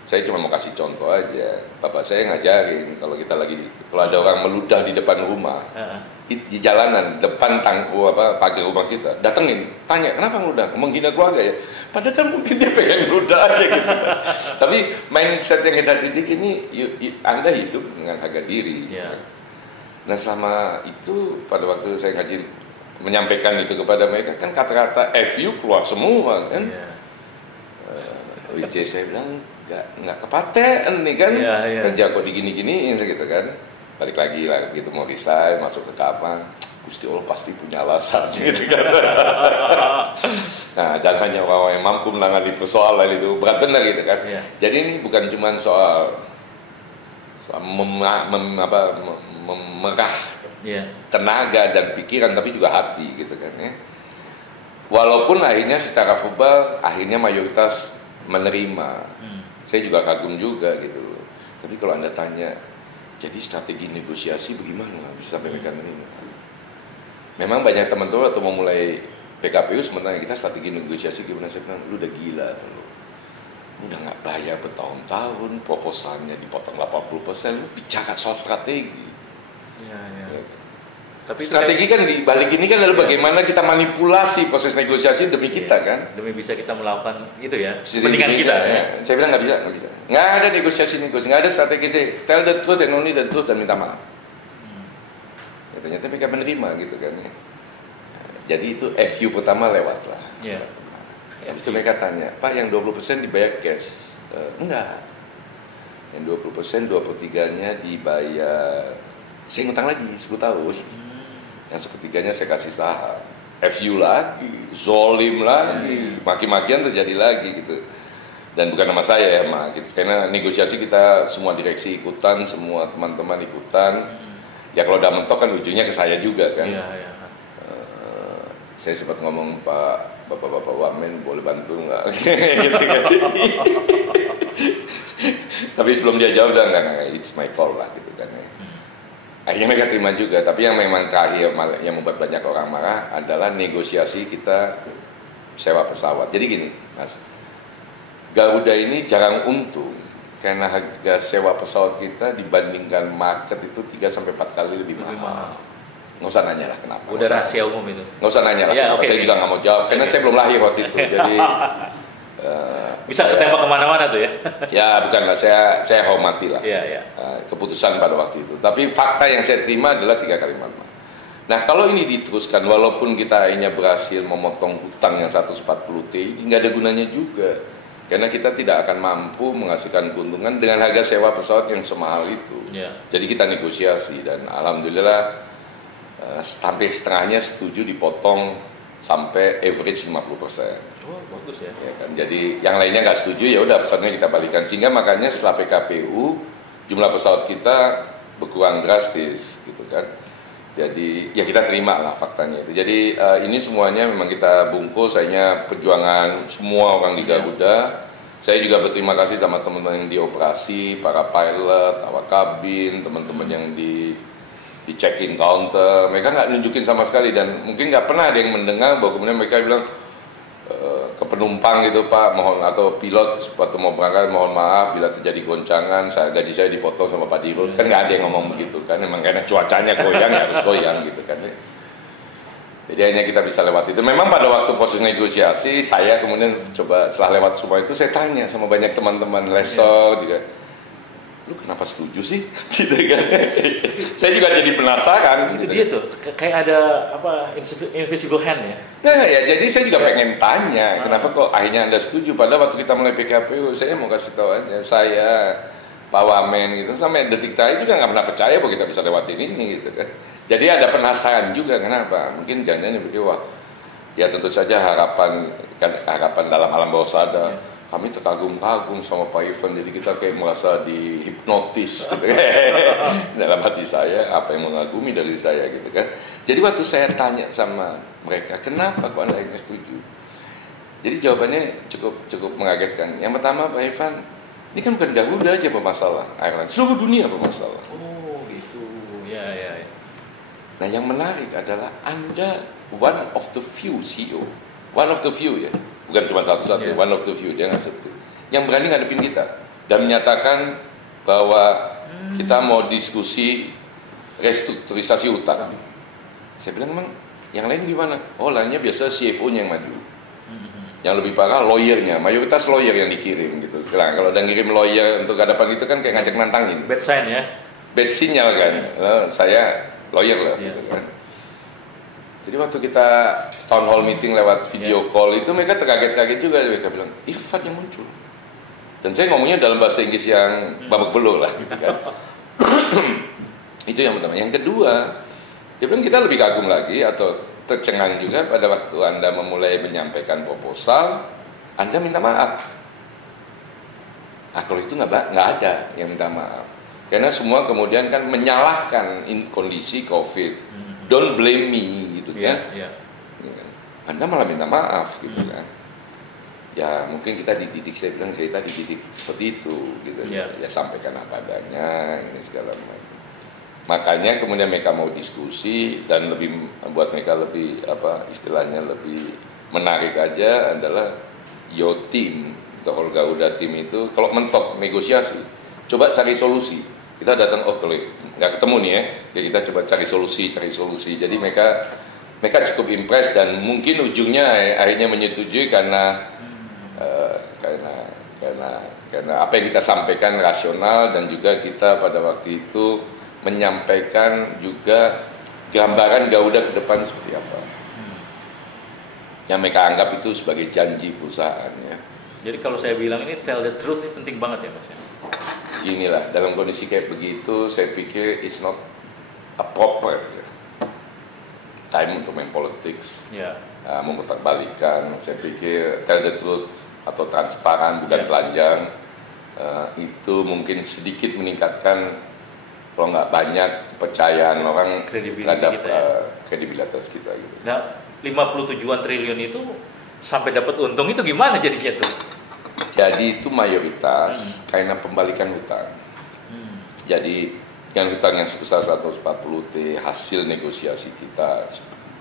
Saya cuma mau kasih contoh aja. Bapak saya ngajarin kalau ada orang meludah di depan rumah, di jalanan depan pagar rumah kita, datengin, tanya kenapa meludah, menghina keluarga ya. Padahal kan mungkin dia pengen meludah aja gitu. Tapi mindset yang kita didik ini, Anda hidup dengan harga diri. Nah selama itu pada waktu saya ngaji menyampaikan itu kepada mereka kan kata-kata FU keluar semua kan. WC saya bilang nggak kepaten nih kan, kerja kok digini-giniin gitu kan. Balik lagi lah gitu mau resign masuk ke kamar, Gusti Allah pasti punya alasan gitu kan. Nah dan hanya orang yang mampu menangani persoalan itu berat benar gitu kan. Jadi ini bukan cuma soal memerah tenaga dan pikiran tapi juga hati gitu kan ya. Walaupun akhirnya secara verbal akhirnya mayoritas menerima. Saya juga kagum juga gitu. Tapi kalau Anda tanya, jadi strategi negosiasi bagaimana bisa sampai mereka menerima? Memang banyak teman-teman atau mau mulai PKPU sementara kita strategi negosiasi gimana, saya bilang lu udah gila lu. Udah nggak bayar bertahun-tahun, proposalnya dipotong 80%, lu bicara soal strategi. Tapi strategi kan di balik ini kan lalu bagaimana kita manipulasi proses negosiasi demi kita kan, demi bisa kita melakukan itu ya kepentingan kita ya. Saya bilang nggak bisa, nggak ada negosiasi, nggak ada strategi. Tell the truth and only the truth dan minta maaf. Ya, ternyata mereka menerima gitu kan ya. Jadi itu FU pertama lewat lah. Habis itu mereka tanya, Pak yang 20% dibayar cash? Enggak. Yang 20%, 2/3-nya dibayar. Saya ngutang lagi 10 tahun. Yang sepertiganya saya kasih saham. FU lagi, zolim lagi, maki-makian terjadi lagi gitu. Dan bukan nama saya ya, karena negosiasi kita semua direksi ikutan, semua teman-teman ikutan. Ya kalau udah mentok kan ujungnya ke saya juga kan. Saya sempat ngomong Bapak Wamen boleh bantu nggak? Gitu kan. Tapi sebelum dia jawab udah nggak, it's my call lah gitu kan. Akhirnya mereka terima juga. Tapi yang memang terakhir yang membuat banyak orang marah adalah negosiasi kita sewa pesawat. Jadi gini, Mas, Garuda ini jarang untung. karena harga sewa pesawat kita dibandingkan market itu 3-4 kali lebih mahal. Nggak usah nanya lah kenapa. Udah rahasia umum itu. Nggak usah nanya lah. Ya, okay. Saya juga nggak mau jawab karena saya belum lahir waktu itu. Jadi bisa ketembak kemana-mana tuh ya? Ya bukanlah, saya hormati lah keputusan pada waktu itu. Tapi fakta yang saya terima adalah 3 kali mahal. Nah kalau ini diteruskan, walaupun kita akhirnya berhasil memotong hutang yang 140 T, ini nggak ada gunanya juga. Karena kita tidak akan mampu menghasilkan keuntungan dengan harga sewa pesawat yang semahal itu. Jadi kita negosiasi dan alhamdulillah sampai setengahnya setuju dipotong sampai average 50%. Oh bagus ya. Ya kan? Jadi yang lainnya nggak setuju ya udah pesawatnya kita balikan. Sehingga makanya setelah PKPU jumlah pesawat kita berkurang drastis gitu kan. Jadi ya kita terima lah faktanya itu. Jadi ini semuanya memang kita bungkus, hanya perjuangan semua orang di Garuda. Saya juga berterima kasih sama teman-teman yang di operasi, para pilot, awak kabin, teman-teman yang di check-in counter. Mereka nggak nunjukin sama sekali dan mungkin nggak pernah ada yang mendengar bahwa kemudian mereka bilang ke penumpang gitu Pak, mohon, atau pilot waktu mau berangkat mohon maaf bila terjadi goncangan, gaji saya dipotong sama Pak Dirut. Kan nggak ada yang ngomong begitu kan, memang karena cuacanya goyang ya harus goyang gitu kan. Jadi hanya kita bisa lewat itu. Memang pada waktu proses negosiasi saya kemudian coba setelah lewat semua itu saya tanya sama banyak teman-teman lessor juga, lu kenapa setuju sih? Gitu kan. Saya juga jadi penasaran. Itu gitu. dia tuh, kayak ada apa invisible hand ya. Nah ya jadi saya juga pengen tanya, kenapa kok akhirnya Anda setuju? Padahal waktu kita mulai PKPU, saya mau kasih tahu aja, saya Pak Wamen gitu, sampai detik terakhir juga nggak pernah percaya bahwa kita bisa lewatin ini gitu kan. Jadi ada penasaran juga kenapa? Mungkin jangan berpikir wah, ya tentu saja harapan dalam alam bawah sadar. Kami terkagum-kagum sama Pak Ivan, jadi kita kayak merasa dihipnotis gitu. Dalam hati saya, apa yang mengagumi dari saya gitu kan. Jadi waktu saya tanya sama mereka, kenapa kok Anda akhirnya setuju? Jadi jawabannya cukup mengagetkan. Yang pertama Pak Ivan, ini kan bukan Garuda aja bermasalah, airline, seluruh dunia bermasalah. Oh gitu, ya. Nah yang menarik adalah Anda one of the few CEO, one of the few ya, bukan cuma satu-satu, one of the few, dia nggak seperti yang berani ngadepin kita dan menyatakan bahwa kita mau diskusi restrukturisasi utang. Saya bilang emang yang lain gimana? Oh lainnya biasa CFO-nya yang maju. Yang lebih parah lawyernya, mayoritas lawyer yang dikirim gitu. Nah, kalau udah ngirim lawyer untuk hadapan itu kan kayak ngajak nantangin. Bad sign ya. Bad signal kan. Saya lawyer lah gitu kan. Jadi waktu kita town hall meeting lewat video call itu mereka terkaget-kaget juga, mereka bilang Irfan yang muncul. Dan saya ngomongnya dalam bahasa Inggris yang babak belur lah gitu kan. Itu yang pertama. Yang kedua, dia bilang kita lebih kagum lagi atau tercengang juga pada waktu Anda memulai menyampaikan proposal, Anda minta maaf. Nah kalau itu nggak ada yang minta maaf. Karena semua kemudian kan menyalahkan kondisi COVID. Don't blame me gitu kan. Anda malah minta maaf gitu kan. Ya mungkin kita dididik, saya bilang kita dididik seperti itu gitu. Ya sampaikan apa adanya ini segala macam. Makanya kemudian mereka mau diskusi dan lebih buat mereka lebih istilahnya lebih menarik aja adalah your team, the whole Garuda team itu kalau mentok negosiasi, coba cari solusi. Kita datang nggak ketemu nih ya, jadi kita coba cari solusi. Jadi mereka cukup impress dan mungkin ujungnya akhirnya menyetujui karena apa yang kita sampaikan rasional dan juga kita pada waktu itu menyampaikan juga gambaran Garuda ke depan seperti apa. Yang mereka anggap itu sebagai janji perusahaan ya. Jadi kalau saya bilang ini tell the truth ini penting banget ya Mas ya. Ginilah, dalam kondisi kayak begitu saya pikir it's not a proper time untuk main politics. Memutarbalikkan, saya pikir tell the truth atau transparan bukan telanjang itu mungkin sedikit meningkatkan kalau nggak banyak kepercayaan orang terhadap kredibilitas kita gitu. Nah, 57 triliun itu sampai dapat untung itu gimana jadinya tuh? Jadi itu mayoritas karena pembalikan hutang. Jadi dengan hutang yang sebesar 140 T hasil negosiasi kita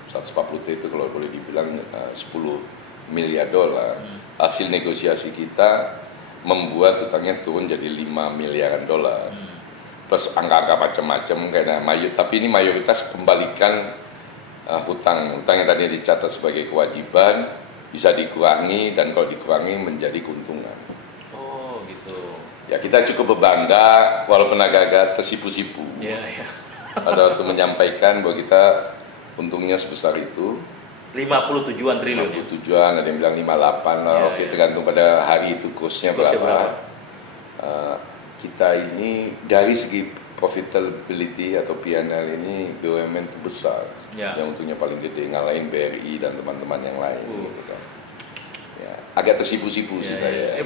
140 T itu kalau boleh dibilang $10 miliar. Hasil negosiasi kita membuat hutangnya turun jadi 5 miliaran dolar. Plus angka-angka macam-macam karena tapi ini mayoritas kembalikan hutang yang tadi dicatat sebagai kewajiban bisa dikurangi, dan kalau dikurangi menjadi keuntungan. Oh gitu. Ya kita cukup berbangga walaupun agak-agak tersipu-sipu. Iya. Pada waktu menyampaikan bahwa kita untungnya sebesar itu. 57-an triliun. 57-an, ada yang bilang 58 lah. Oke, tergantung pada hari itu kursnya berapa. Kita ini dari segi profitability atau P&L ini BUMN itu besar. Yang untungnya paling gede, ngalahin BRI dan teman-teman yang lain. Gitu kan. Ya, agak tersipu-sipu sih saya.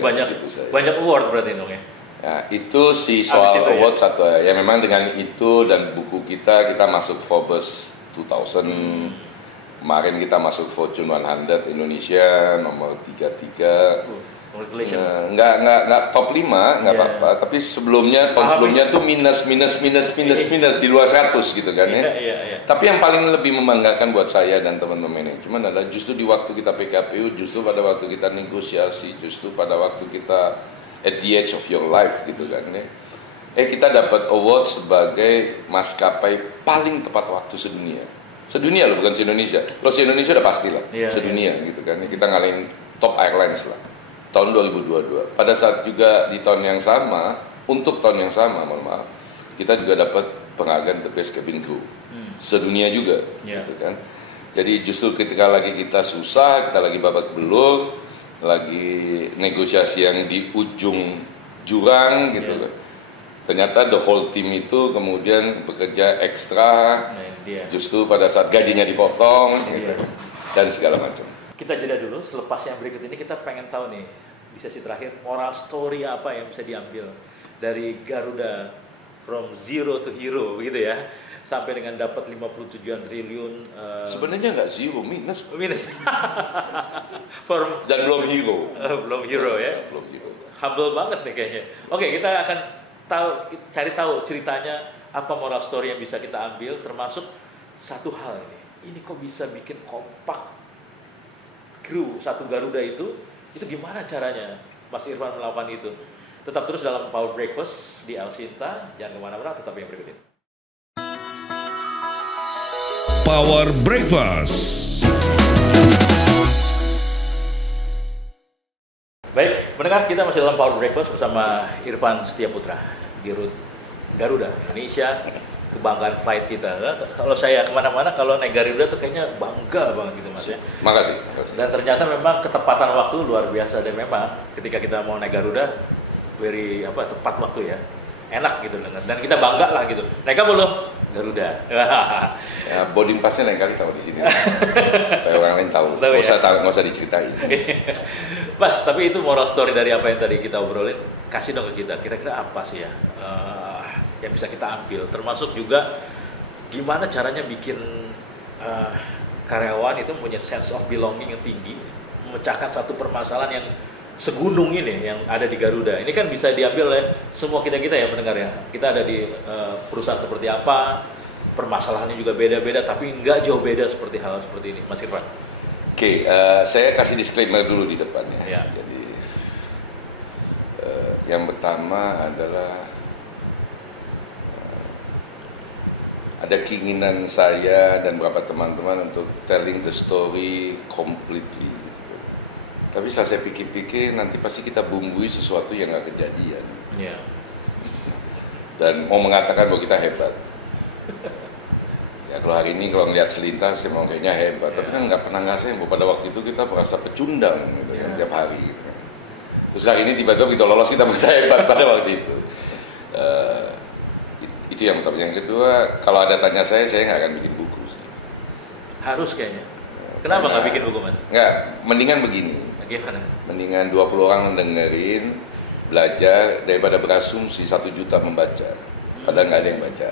Banyak award berarti dong ya. Nah, itu si soal award satu ya. Memang dengan itu dan buku kita masuk Forbes 2000. Kemarin kita masuk Fortune 100 Indonesia nomor 33. Enggak top 5, enggak apa-apa. Tapi sebelumnya tahun sebelumnya tuh minus di luar 100 gitu kan ya. Tapi yang paling lebih membanggakan buat saya dan teman-teman manajemen adalah justru di waktu kita PKPU, justru pada waktu kita negosiasi, justru pada waktu kita at the edge of your life gitu kan ya. Kita dapat award sebagai maskapai paling tepat waktu sedunia loh, bukan se-Indonesia. Kalau se-Indonesia udah pasti lah, sedunia gitu kan. Kita ngalahin top airlines lah. Tahun 2022. Pada saat juga di tahun yang sama, untuk tahun yang sama, mohon maaf, kita juga dapat penghargaan the best cabin crew. Sedunia juga, gitu kan. Jadi justru ketika lagi kita susah, kita lagi babak belur, lagi negosiasi yang di ujung jurang gitu loh. Ternyata the whole team itu kemudian bekerja ekstra, justru pada saat gajinya dipotong, gitu, dan segala macam. Kita jeda dulu, selepas yang berikut ini kita pengen tahu nih, di sesi terakhir, moral story apa yang bisa diambil dari Garuda from zero to hero, begitu ya, sampai dengan dapat 57 triliun. Sebenarnya nggak zero, minus. Dan belum hero. Belum hero ya. Belum hero. Humble banget nih kayaknya. Oke, kita akan cari tahu ceritanya apa moral story yang bisa kita ambil, termasuk satu hal ini kok bisa bikin kompak kru satu Garuda itu gimana caranya Mas Irfan melakukan itu. Tetap terus dalam Power Breakfast di Alsinta, jangan kemana-mana, tetap yang berikut ini. Power Breakfast. Baik, pendengar, kita masih dalam Power Breakfast bersama Irfan Setiaputra di Rute Garuda Indonesia, kebanggaan flight kita. Kalau saya kemana-mana, kalau naik Garuda tuh kayaknya bangga banget gitu Mas ya. Makasih. Dan ternyata memang ketepatan waktu luar biasa, dan memang ketika kita mau naik Garuda, tepat waktu ya, enak gitu, dan kita bangga lah gitu. Naik belum? Garuda. Ya, boarding passnya lain kali tahu di sini. Supaya orang lain tahu. Nggak usah diceritain. Mas, tapi itu moral story dari apa yang tadi kita obrolin. Kasih dong ke kita. Kira-kira apa sih ya yang bisa kita ambil? Termasuk juga gimana caranya bikin karyawan itu punya sense of belonging yang tinggi, memecahkan satu permasalahan yang segunung ini yang ada di Garuda. Ini kan bisa diambil oleh semua kita ya pendengar ya. Kita ada di perusahaan seperti apa, permasalahannya juga beda-beda, tapi nggak jauh beda seperti hal seperti ini, Mas Irfan. Oke, saya kasih disclaimer dulu di depannya. Ya. Jadi yang pertama adalah ada keinginan saya dan beberapa teman-teman untuk telling the story completely. Tapi setelah saya pikir-pikir, nanti pasti kita bumbui sesuatu yang nggak kejadian. Yeah. Dan mau mengatakan bahwa kita hebat. Ya kalau hari ini kalau ngelihat selintas, saya mau kayaknya hebat. Tapi kan nggak pernah ngerasain bahwa pada waktu itu kita merasa pecundang gitu, kan, tiap hari. Gitu. Terus hari ini tiba-tiba kita lolos, kita merasa hebat pada waktu itu. Itu yang pertama. Yang kedua, kalau ada tanya saya nggak akan bikin buku. Harus kayaknya. Kenapa nggak bikin buku, Mas? Nggak, mendingan begini. Gimana? Mendingan 20 orang dengerin, belajar, daripada berasumsi 1 juta membaca. Padahal nggak ada yang baca.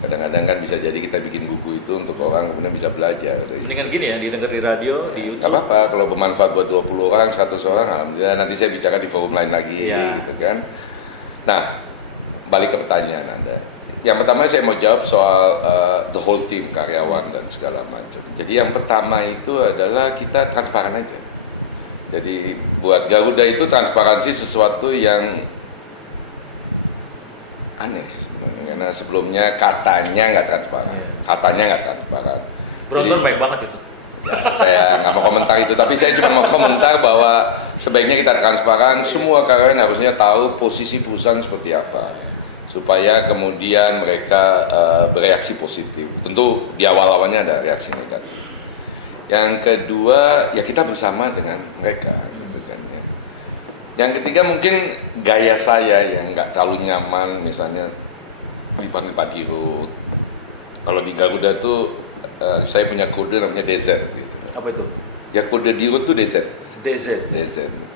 Kadang-kadang kan bisa jadi kita bikin buku itu untuk orang kemudian bisa belajar. Mendingan gini ya, didengar di radio, di YouTube. Nggak apa-apa, kalau bermanfaat buat 20 orang, 100 orang, alhamdulillah nanti saya bicara di forum lain lagi, gitu kan. Nah, balik ke pertanyaan Anda. Yang pertama saya mau jawab soal the whole team, karyawan dan segala macam. Jadi yang pertama itu adalah kita transparan aja. Jadi buat Garuda itu transparansi sesuatu yang aneh sebenarnya, karena sebelumnya katanya nggak transparan. Bronton baik banget itu. Ya, saya nggak mau komentar itu, tapi saya cuma mau komentar bahwa sebaiknya kita transparan, semua karyawan harusnya tahu posisi perusahaan seperti apa, supaya kemudian mereka bereaksi positif. Tentu di awal-awalnya ada reaksi negatif. Yang kedua, ya kita bersama dengan mereka. Gitu kan, ya. Yang ketiga mungkin gaya saya yang nggak terlalu nyaman, misalnya dipanggil Pak Dirut. Kalau di Garuda tuh saya punya kode namanya DZ. Gitu. Apa itu? Ya kode Dirut tuh DZ. DZ.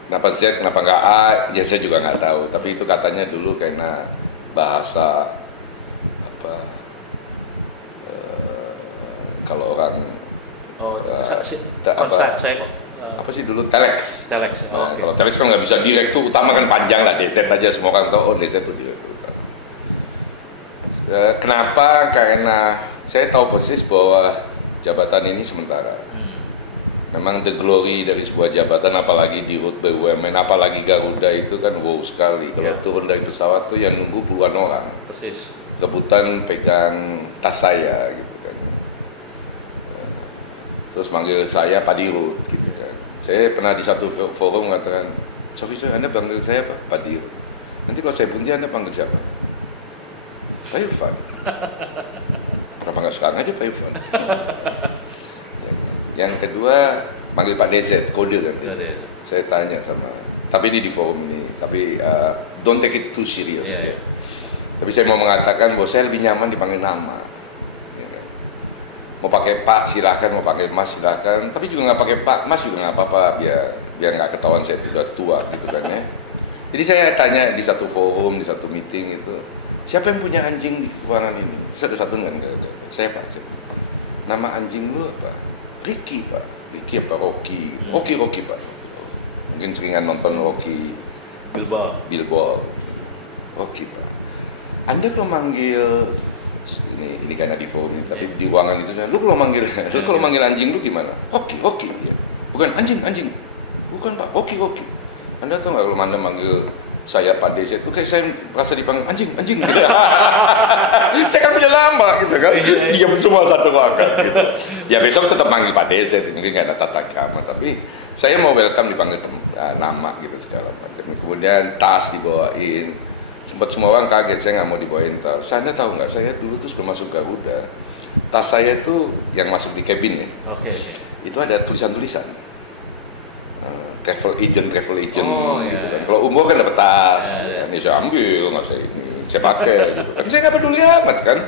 Kenapa Z, kenapa nggak A? Ya saya juga nggak tahu. Tapi itu katanya dulu karena bahasa apa? Kalau orang apa sih dulu telex. Nah, okay. Kalau telex kan nggak bisa direct tuh, utama kan panjang lah, DZ aja semua orang tahu. Oh DZ tuh direct. Kenapa? Karena saya tahu persis bahwa jabatan ini sementara. Memang the glory dari sebuah jabatan, apalagi di Rut BUMN, apalagi Garuda itu kan wow sekali. Kalau turun dari pesawat tuh yang nunggu puluhan orang. Persis. Rebutan pegang tas saya gitu kan. Terus manggil saya Pak Dirut gitu kan. Saya pernah di satu forum mengatakan, sorry Anda panggil saya Pak Dirut. Nanti kalau saya bunyi Anda panggil siapa? Pak Irfan. Kenapa nggak sekarang aja Pak Irfan? Yang kedua manggil Pak DZ, kode kan. Saya tanya sama, tapi ini di forum ini, tapi don't take it too serious. Tapi saya mau mengatakan bahwa saya lebih nyaman dipanggil nama. Mau pakai Pak silahkan, mau pakai Mas silahkan, tapi juga nggak pakai Pak, Mas juga nggak apa-apa, biar nggak ketahuan saya sudah tua gitu kan ya. Jadi saya tanya di satu forum, di satu meeting itu, siapa yang punya anjing di ruangan ini? Satu-satu kan? Saya Pak. Nama anjing lu apa? Ricky Pak. Ricky apa Rocky? Rocky Pak. Mungkin seringan nonton Rocky Billboard. Rocky Pak. Anda kalau manggil ini karena di forum ini, tapi di ruangan itu lu kalau manggil anjing lu gimana? Rocky ya. Bukan anjing. Bukan Pak, Rocky. Anda tahu nggak kalau Anda manggil saya Pak Desa itu kayak saya merasa dipanggil anjing. Saya kan punya nama gitu kan. Dia cuma satu ruangan gitu. Ya besok tetap manggil Pak Desa, mungkin nggak ada tata krama, tapi saya mau welcome dipanggil nama gitu sekarang. Kemudian tas dibawain. Sempat semua orang kaget, saya nggak mau dibawain tas. Anda tahu nggak, saya dulu tuh sebelum masuk Garuda, tas saya tuh yang masuk di cabin ya. Itu ada tulisan-tulisan. Travel agent gitu kan. Kalau umur kan dapat tas, ini saya ambil, nggak saya pakai gitu kan. Saya nggak peduli amat kan.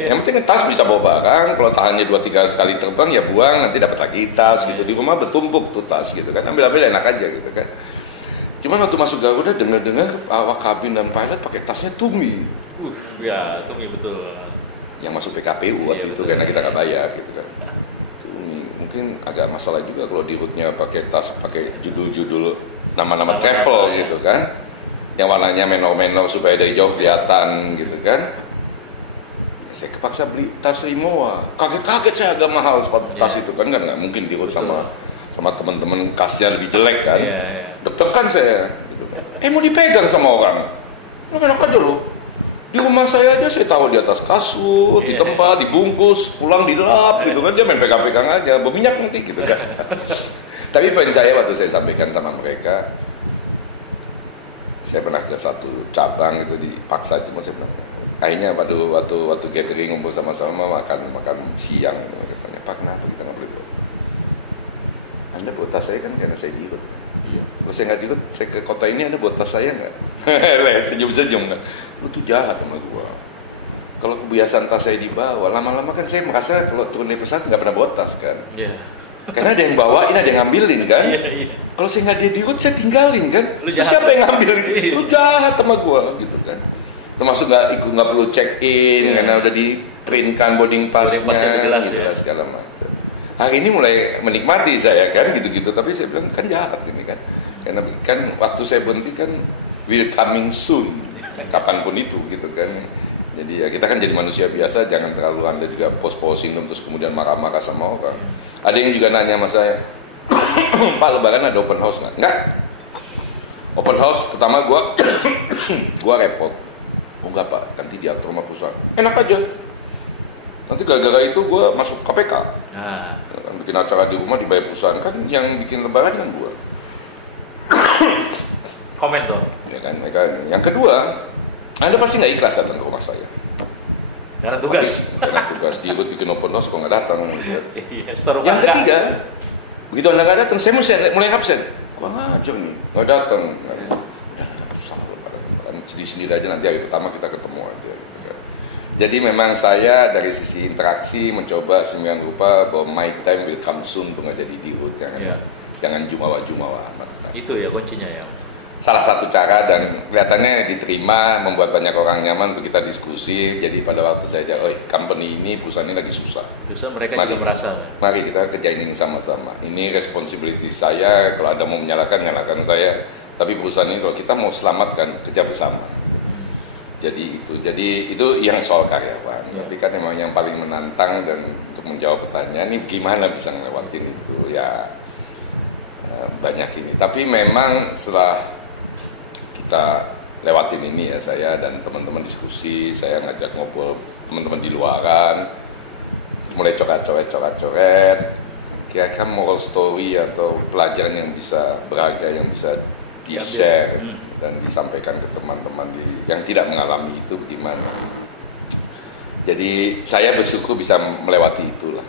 Yang penting tas bisa bawa barang. Kalau tahannya 2-3 kali terbang ya buang, nanti dapat lagi tas gitu. Di rumah bertumpuk tuh tas gitu kan. Ambil enak aja gitu kan. Cuman waktu masuk Garuda dengar awak kabin dan pilot pakai tasnya Tumi. Tumi betul. Yang masuk PKPU waktu itu karena kita nggak bayar gitu kan. Mungkin agak masalah juga kalau di rootnya pakai tas, pakai judul-judul nama-nama travel gitu kan, yang warnanya menor-menor supaya dari jauh kelihatan gitu kan. Saya kepaksa beli tas Rimowa, kaget saya agak mahal tas itu kan nggak mungkin di root sama teman-teman kasnya lebih jelek kan. Deg-degan saya gitu kan. Mau dipegang sama orang, enak aja loh. Di rumah saya aja saya taruh di atas kasur, di tempat, dibungkus, pulang dilap gitu kan, dia main pegang-pegang aja, berminyak nanti gitu kan. Tapi poin saya waktu saya sampaikan sama mereka, saya pernah ke satu cabang itu dipaksa cuma saya bilang, akhirnya waktu gathering ngumpul sama-sama makan siang, mereka tanya, Pak kenapa kita nggak boleh bawa? Anda bawa tas saya kan karena saya dirut. Kalau saya nggak dirut, saya ke kota ini Anda bawa tas saya nggak? Senyum-senyum kan. Lu tuh jahat sama gua. Kalau kebiasaan tas saya dibawa, lama-lama kan saya merasa kalau turun dari pesawat nggak pernah bawa tas kan. Karena ada yang bawain, ada yang ngambilin kan. Kalau saya nggak dirut, saya tinggalin kan. Terus siapa yang ngambil? Lu jahat sama gua gitu kan. Termasuk nggak perlu check in karena udah di printkan boarding passnya jelas gitu, segala macam. Hari ini mulai menikmati saya kan gitu-gitu, tapi saya bilang kan jahat ini kan. Karena kan waktu saya berhenti kan will coming soon. Kapanpun itu gitu kan. Jadi ya kita kan jadi manusia biasa, jangan terlalu Anda juga post-posting terus kemudian marah-marah sama orang. Ada yang juga nanya sama saya, Pak Lebaran ada open house nggak? Nggak. Open house pertama gua repot. Oh enggak Pak, nanti diatur sama perusahaan. Enak aja. Nanti gara-gara itu gue masuk KPK. Nah. Bikin acara di rumah dibayar perusahaan, kan yang bikin Lebaran kan gue. Komen dong. Ya kan, mereka ini. Yang kedua, Anda pasti nggak ikhlas datang ke rumah saya. Karena tugas. Karena tugas, Dirut bikin open house kok nggak datang. Yang ketiga, begitu Anda nggak datang, saya mulai absen. Kurang ajar nih, nggak datang. Sendiri aja, nanti hari pertama kita ketemu aja. Jadi memang saya dari sisi interaksi mencoba sembilan rupa bahwa my time will come soon untuk nggak jadi Dirut, jangan jumawa amat. Itu ya kuncinya ya. Salah satu cara dan kelihatannya diterima, membuat banyak orang nyaman untuk kita diskusi. Jadi pada waktu saya company ini, perusahaan ini lagi susah. Mereka juga merasa. Mari kita kerjain ini sama-sama. Ini responsibility saya. Kalau ada mau nyalakan saya. Tapi perusahaan ini kalau kita mau selamatkan, kerja bersama. Jadi itu yang soal karyawan. Tapi kan memang yang paling menantang dan untuk menjawab pertanyaan ini gimana bisa ngelewatin itu ya banyak ini. Tapi memang setelah kita lewatin ini ya, saya dan teman-teman diskusi, saya ngajak ngobrol teman-teman di luaran, mulai coret-coret. Kira-kira moral story atau pelajaran yang bisa berharga, yang bisa di-share dan disampaikan ke teman-teman yang tidak mengalami itu gimana. Jadi saya bersyukur bisa melewati itulah,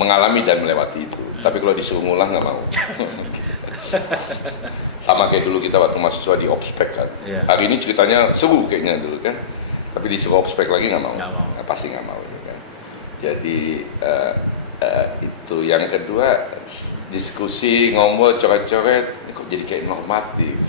mengalami dan melewati itu. Tapi kalau disuruh ngulang nggak mau. Sama kayak dulu kita waktu mahasiswa di Obspek kan. Hari ini ceritanya seru kayaknya dulu kan. Tapi disuruh Obspek lagi nggak mau. Nah, pasti nggak mau kan. Jadi itu yang kedua, diskusi, ngomong, coret-coret, ini kok jadi kayak normatif.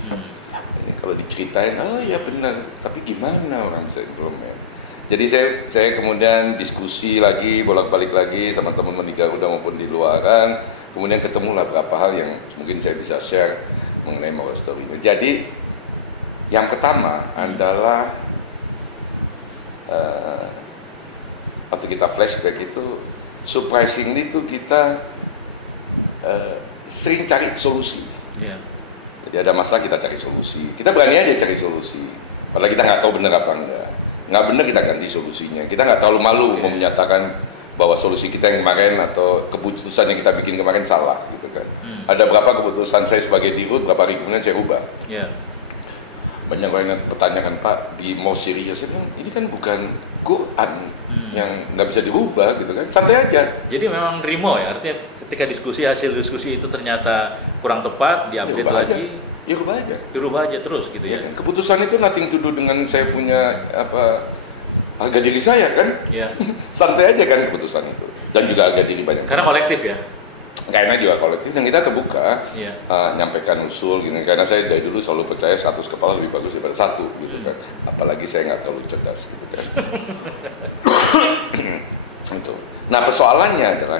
Ini kalau diceritain, oh ya benar, tapi gimana orang bisa implement? Jadi saya kemudian diskusi lagi, bolak-balik lagi sama teman-teman di Garuda maupun di luaran, kemudian ketemulah beberapa hal yang mungkin saya bisa share mengenai moral story ini. Jadi yang pertama adalah waktu kita flashback itu, surprisingly itu kita sering cari solusi. Jadi ada masalah kita cari solusi. Kita berani aja cari solusi. Padahal kita nggak tahu benar apa enggak. Nggak benar kita ganti solusinya. Kita nggak terlalu malu mau menyatakan bahwa solusi kita yang kemarin atau keputusan yang kita bikin kemarin salah, gitu kan. Ada berapa keputusan saya sebagai Dirut, berapa hari kemudian saya ubah. Banyak orang yang pertanyakan, Pak, di mau serius, ini kan bukan Quran yang nggak bisa dirubah, gitu kan. Santai aja. Jadi memang nerimo ya, artinya ketika hasil diskusi itu ternyata kurang tepat, diupdate lagi. Dirubah aja terus gitu ya. Keputusan itu nothing to do dengan saya punya harga diri saya kan. Santai aja kan keputusan itu. Dan juga harga diri banyak. Karena kolektif ya. Karena juga kolektif dan kita terbuka nyampaikan usul gini. Karena saya dari dulu selalu percaya 100 kepala lebih bagus daripada 1 gitu kan. Apalagi saya nggak terlalu cerdas gitu kan. Itu. Nah persoalannya adalah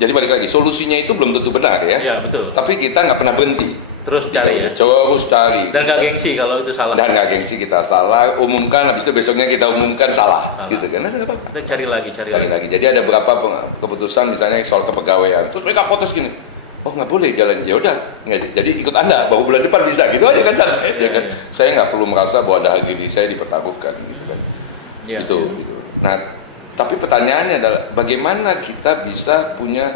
jadi balik lagi, solusinya itu belum tentu benar ya. Iya, betul. Tapi kita nggak pernah berhenti. Terus cari ya. Terus cari. Dan nggak gengsi kalau itu salah. Dan nggak gengsi kita salah, umumkan, habis itu besoknya kita umumkan salah. Gitu kan. Kita cari lagi. Jadi ada beberapa keputusan misalnya soal kepegawaian. Terus mereka protes gini. Oh nggak boleh jalan, ya udah. Jadi ikut Anda, baru bulan depan bisa. Gitu aja kan santai. Kan? Saya nggak perlu merasa bahwa ada harga diri saya dipertaruhkan. Gitu kan. Gitu. Nah. Tapi pertanyaannya adalah bagaimana kita bisa punya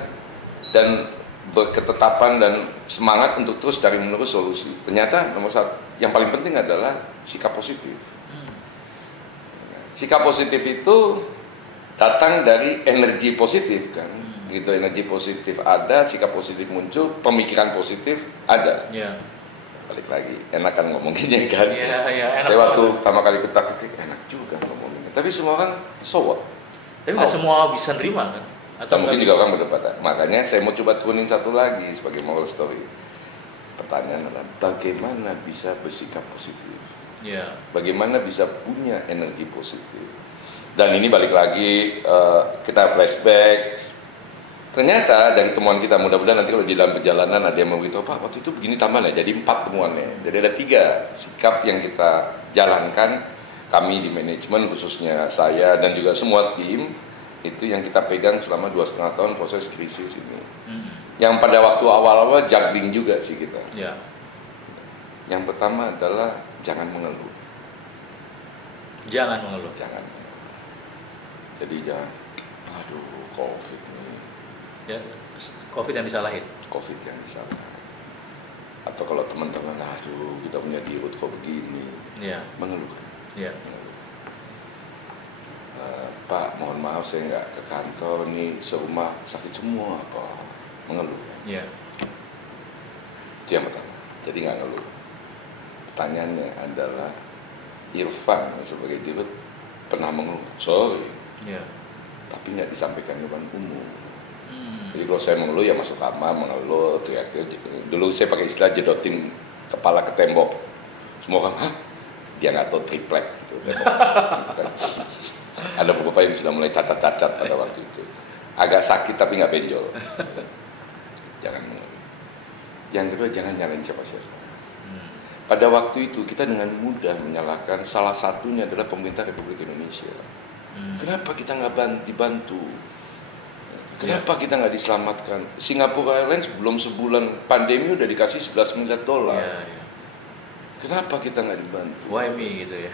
dan berketetapan dan semangat untuk terus cari menerus solusi. Ternyata nomor satu, yang paling penting adalah sikap positif. Sikap positif itu datang dari energi positif kan. Gitu, energi positif ada, sikap positif muncul, pemikiran positif ada. Balik lagi, enak kan ngomonginnya kan. Saya waktu pertama kali ketak-ketik, enak juga ngomonginnya. Tapi semua orang so what? Tapi nggak semua bisa nerima kan? Atau mungkin juga orang berdebat. Makanya saya mau coba turunin satu lagi sebagai moral story. Pertanyaan adalah bagaimana bisa bersikap positif? Bagaimana bisa punya energi positif? Dan ini balik lagi kita flashback. Ternyata dari temuan kita, mudah-mudahan nanti kalau di dalam perjalanan ada yang memberitahu, Pak waktu itu begini tambahannya, jadi 4 temuannya. Jadi ada 3 sikap yang kita jalankan. Kami di manajemen khususnya saya dan juga semua tim Itu yang kita pegang selama 2,5 tahun proses krisis ini. Yang pada waktu awal-awal juggling juga sih kita. Ya. Yang pertama adalah jangan mengeluh. Jangan mengeluh. Jangan. Jadi jangan, aduh COVID nih. Ya, COVID yang disalahin. COVID yang disalahin. Atau kalau teman-teman, aduh kita punya dirut kok begini. Ya. Mengeluh. Ya. Pak, mohon maaf saya nggak ke kantor nih, serumah sakit semua apa? Mengeluh. Ya. Itu yang pertama. Jadi nggak ngeluh. Pertanyaannya adalah Irfan sebagai dirut pernah mengeluh? Sorry. Ya. Tapi nggak disampaikan di depan umum. Jadi kalau saya mengeluh ya masuk kamar mengeluh, teriak. Dulu saya pakai istilah jedotin kepala ke tembok. Semua orang, hah? Dia nggak tahu triplek gitu. Kan. Ada beberapa yang sudah mulai cacat-cacat pada waktu itu. Agak sakit tapi nggak benjol. Jangan mengeluh. Yang kedua jangan nyalain siapa-siapa. Pada waktu itu kita dengan mudah menyalahkan salah satunya adalah pemerintah Republik Indonesia. Kenapa kita nggak dibantu? Kenapa kita nggak diselamatkan? Singapore Airlines belum sebulan pandemi udah dikasih $11 miliar. Ya. Kenapa kita nggak dibantu? Why me gitu ya?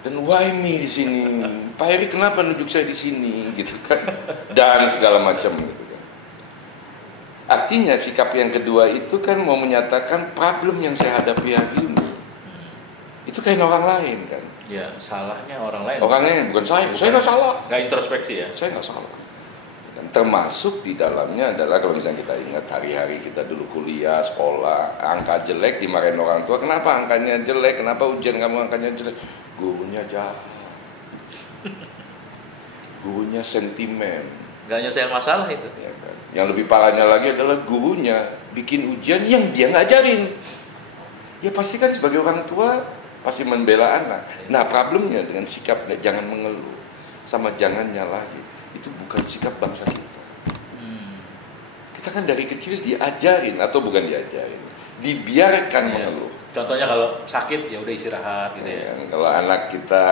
Dan why me di sini? Pak Heri kenapa nunjuk saya di sini? Gitu kan? Dan segala macam gitu kan. Artinya sikap yang kedua itu kan mau menyatakan problem yang saya hadapi hari ini. Itu kayak orang lain kan. Ya, salahnya orang lain. Orangnya bukan saya nggak salah. Nggak introspeksi ya? Saya nggak salah. Dan termasuk di dalamnya adalah kalau misalnya kita ingat hari-hari kita dulu kuliah, sekolah, angka jelek dimarahin orang tua. Kenapa angkanya jelek? Kenapa ujian kamu angkanya jelek? Gurunya jahat. Gurunya sentimen. Nggak nyelesain masalah itu. Ya kan? Yang lebih parahnya lagi adalah gurunya bikin ujian yang dia ngajarin. Ya pasti kan sebagai orang tua pasti membela anak. Nah problemnya dengan sikap jangan mengeluh sama jangan nyalahin itu bukan sikap bangsa kita. Kita kan dari kecil diajarin atau bukan diajarin, dibiarkan mengeluh. Contohnya kalau sakit ya udah istirahat gitu ya. Kalau anak kita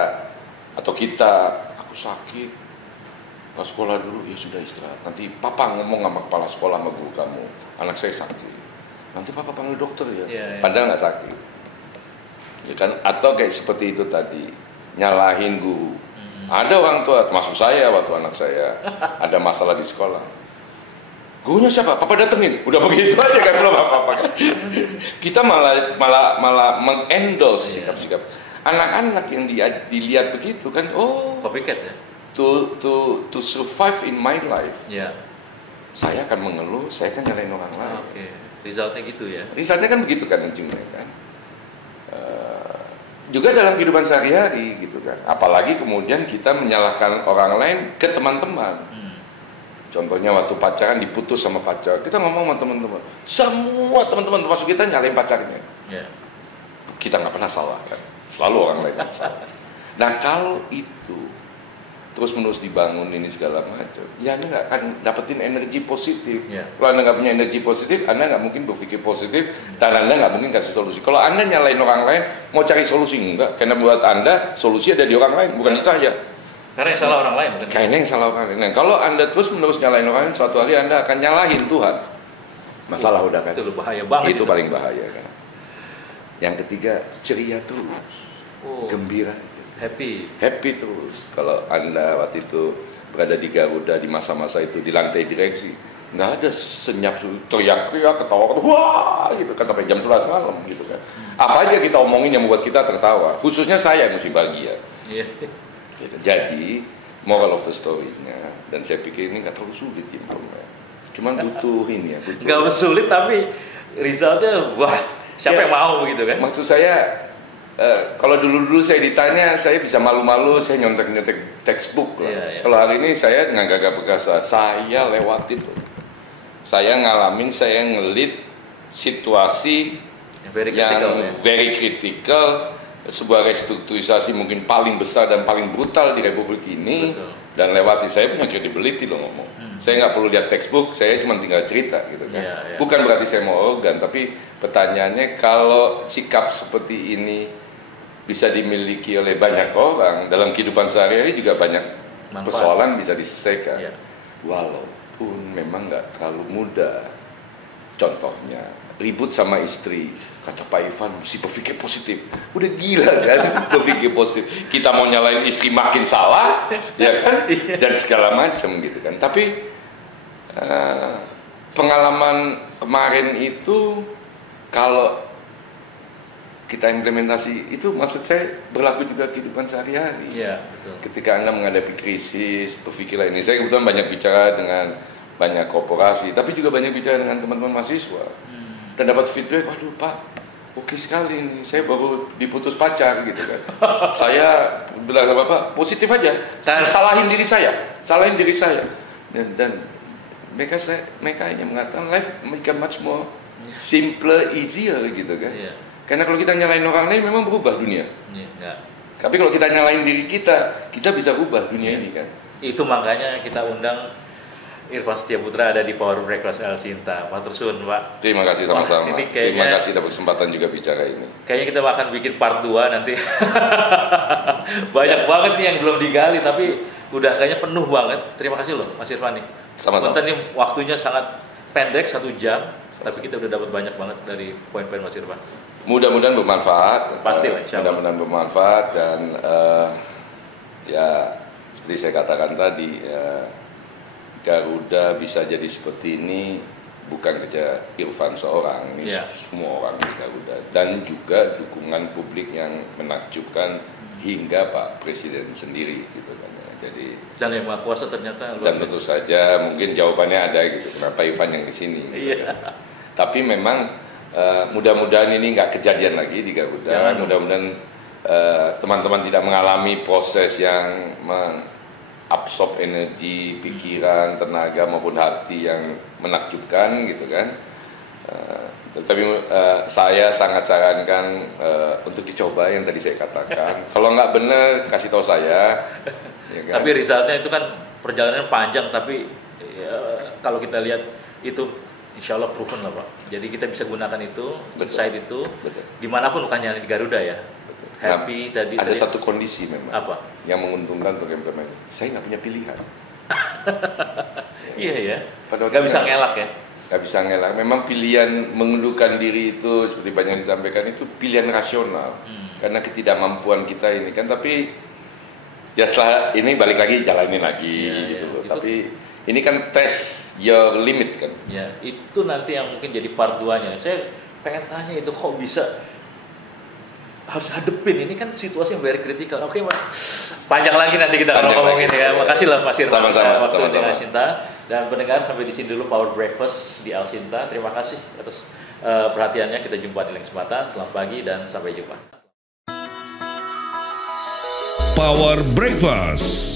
atau kita, aku sakit, pas sekolah dulu ya sudah istirahat. Nanti papa ngomong sama kepala sekolah sama guru kamu, anak saya sakit. Nanti papa panggil dokter ya. Padahal nggak sakit. Ya kan? Atau kayak seperti itu tadi, nyalahin guru. Ada orang tua, termasuk saya waktu anak saya ada masalah di sekolah. Gurunya siapa? Papa datengin. Udah begitu aja kan belum apa-apa. Kita malah mengendorse sikap-sikap anak-anak yang dilihat begitu kan. Oh, copycat ya. To survive in my life. Ya. Saya akan mengeluh, saya akan nyalain orang lain. Oke. Resultnya gitu ya. Resultnya kan begitu kan ujungnya kan. Juga dalam kehidupan sehari-hari gitu kan. Apalagi kemudian kita menyalahkan orang lain ke teman-teman. Contohnya waktu pacaran diputus sama pacar, kita ngomong sama teman-teman, semua teman-teman termasuk kita nyalain pacarnya. Kita nggak pernah salah kan, selalu orang lain yang salah. Nah kalau itu terus menerus dibangun ini segala macam, ya Anda nggak akan dapetin energi positif. Kalau Anda nggak punya energi positif, Anda nggak mungkin berpikir positif dan Anda nggak mungkin kasih solusi. Kalau Anda nyalain orang lain, mau cari solusi enggak? Karena buat Anda solusi ada di orang lain, bukan di saya. Karena yang salah orang lain. Kayaknya yang salah orang lain. Nah, kalau Anda terus menerus nyalain orang lain, suatu hari Anda akan nyalahin Tuhan. Masalah udah kan. Itu bahaya banget. Itu paling bahaya kan. Yang ketiga, ceria terus. Gembira. Happy terus. Kalau Anda waktu itu berada di Garuda di masa-masa itu di lantai direksi, nggak ada senyap teriak-teriak ketawa wah gitu kan sampai jam 11 malam gitu kan. Apa aja kita omongin yang membuat kita tertawa. Khususnya saya yang mesti bahagia. Jadi moral of the story-nya, dan saya pikir ini nggak terlalu sulit ya, cuman butuh ini ya. Nggak sulit tapi resultnya wah siapa yang mau gitu kan? Maksud saya kalau dulu saya ditanya, saya bisa malu-malu, saya nyontek textbook lah. Kalau hari ini saya dengan gagah perkasa, saya lewat itu. Saya ngalamin, saya ngelit situasi yang very critical. Sebuah restrukturisasi mungkin paling besar dan paling brutal di Republik ini. Betul. Dan lewati, saya punya credibility loh ngomong. Saya nggak perlu lihat textbook, saya cuma tinggal cerita gitu kan. Bukan berarti saya mau arogan, tapi pertanyaannya kalau sikap seperti ini bisa dimiliki oleh banyak orang dalam kehidupan sehari-hari juga banyak persoalan bisa diselesaikan. Ya. Walaupun memang nggak terlalu mudah. Contohnya, ribut sama istri, kata Pak Irfan mesti berpikir positif. Udah gila kan berpikir positif. Kita mau nyalain istri makin salah, ya kan? Dan segala macam gitu kan. Tapi pengalaman kemarin itu kalau kita implementasi itu, maksud saya berlaku juga kehidupan sehari-hari. Iya, betul. Ketika Anda menghadapi krisis, berpikirlah ini. Saya kebetulan banyak bicara dengan banyak korporasi, tapi juga banyak bicara dengan teman-teman mahasiswa. Dan dapat feedback, waduh Pak, oke sekali nih, saya baru diputus pacar gitu kan. Saya bilang sama Bapak, positif aja, salahin diri saya. Dan mereka hanya mengatakan life become much more simpler, easier gitu kan. Iya. Karena kalau kita nyalain orang lain memang berubah dunia. Iya. Tapi kalau kita nyalain diri kita bisa ubah dunia ini kan. Itu makanya kita undang Irfan Setiaputra ada di Power Breakfast El Sinta. Matur suwun, Pak. Terima kasih sama-sama. Wah, Terima kasih dapat kesempatan juga bicara ini. Kayaknya kita akan bikin part 2 nanti. Banyak banget nih yang belum digali, tapi udah kayaknya penuh banget. Terima kasih loh, Mas Irfan nih. Sama-sama. Konten ini waktunya sangat pendek, 1 jam. Tapi kita udah dapat banyak banget dari poin-poin Mas Irfan. Mudah-mudahan bermanfaat. Pastilah, insya Allah. Mudah-mudahan bermanfaat dan ya seperti saya katakan tadi, Garuda bisa jadi seperti ini bukan kerja Irfan seorang, ini semua orang di Garuda, dan juga dukungan publik yang menakjubkan hingga Pak Presiden sendiri gitu kan. Jadi dan yang Maha Kuasa ternyata dan tentu saja mungkin jawabannya ada gitu, kenapa Irfan yang di sini gitu kan. Tapi memang mudah-mudahan ini nggak kejadian lagi di Garuda. Mudah-mudahan teman-teman tidak mengalami proses yang absorb energi, pikiran, tenaga maupun hati yang menakjubkan gitu kan. Tapi saya sangat sarankan untuk dicoba yang tadi saya katakan. Kalau nggak benar kasih tahu saya. Ya kan? Tapi risetnya itu kan perjalanan panjang, tapi kalau kita lihat itu insya Allah proven lah Pak. Jadi kita bisa gunakan itu, insight itu, dimanapun bukan hanya di Garuda ya. Happy nah, ada satu kondisi memang apa? Yang menguntungkan untuk implementasi. Saya nggak punya pilihan. Iya ya. Nggak bisa ngelak ya. Nggak bisa ngelak. Memang pilihan mengundurkan diri itu seperti banyak yang disampaikan itu pilihan rasional. Karena ketidakmampuan kita ini kan. Tapi ya setelah ini balik lagi jalanin lagi gitu loh. Tapi ini kan tes your limit kan. Ya itu nanti yang mungkin jadi part 2-nya. Saya pengen tanya itu kok bisa harus hadepin, ini kan situasi yang very critical. Oke, Pak. Panjang lagi nanti kita akan ngomongin ya. Makasih lah Mas Irfan waktu dengan Alsinta, dan pendengar sampai di sini dulu Power Breakfast di Alsinta. Terima kasih atas perhatiannya. Kita jumpa di lain kesempatan. Selamat pagi dan sampai jumpa. Power Breakfast.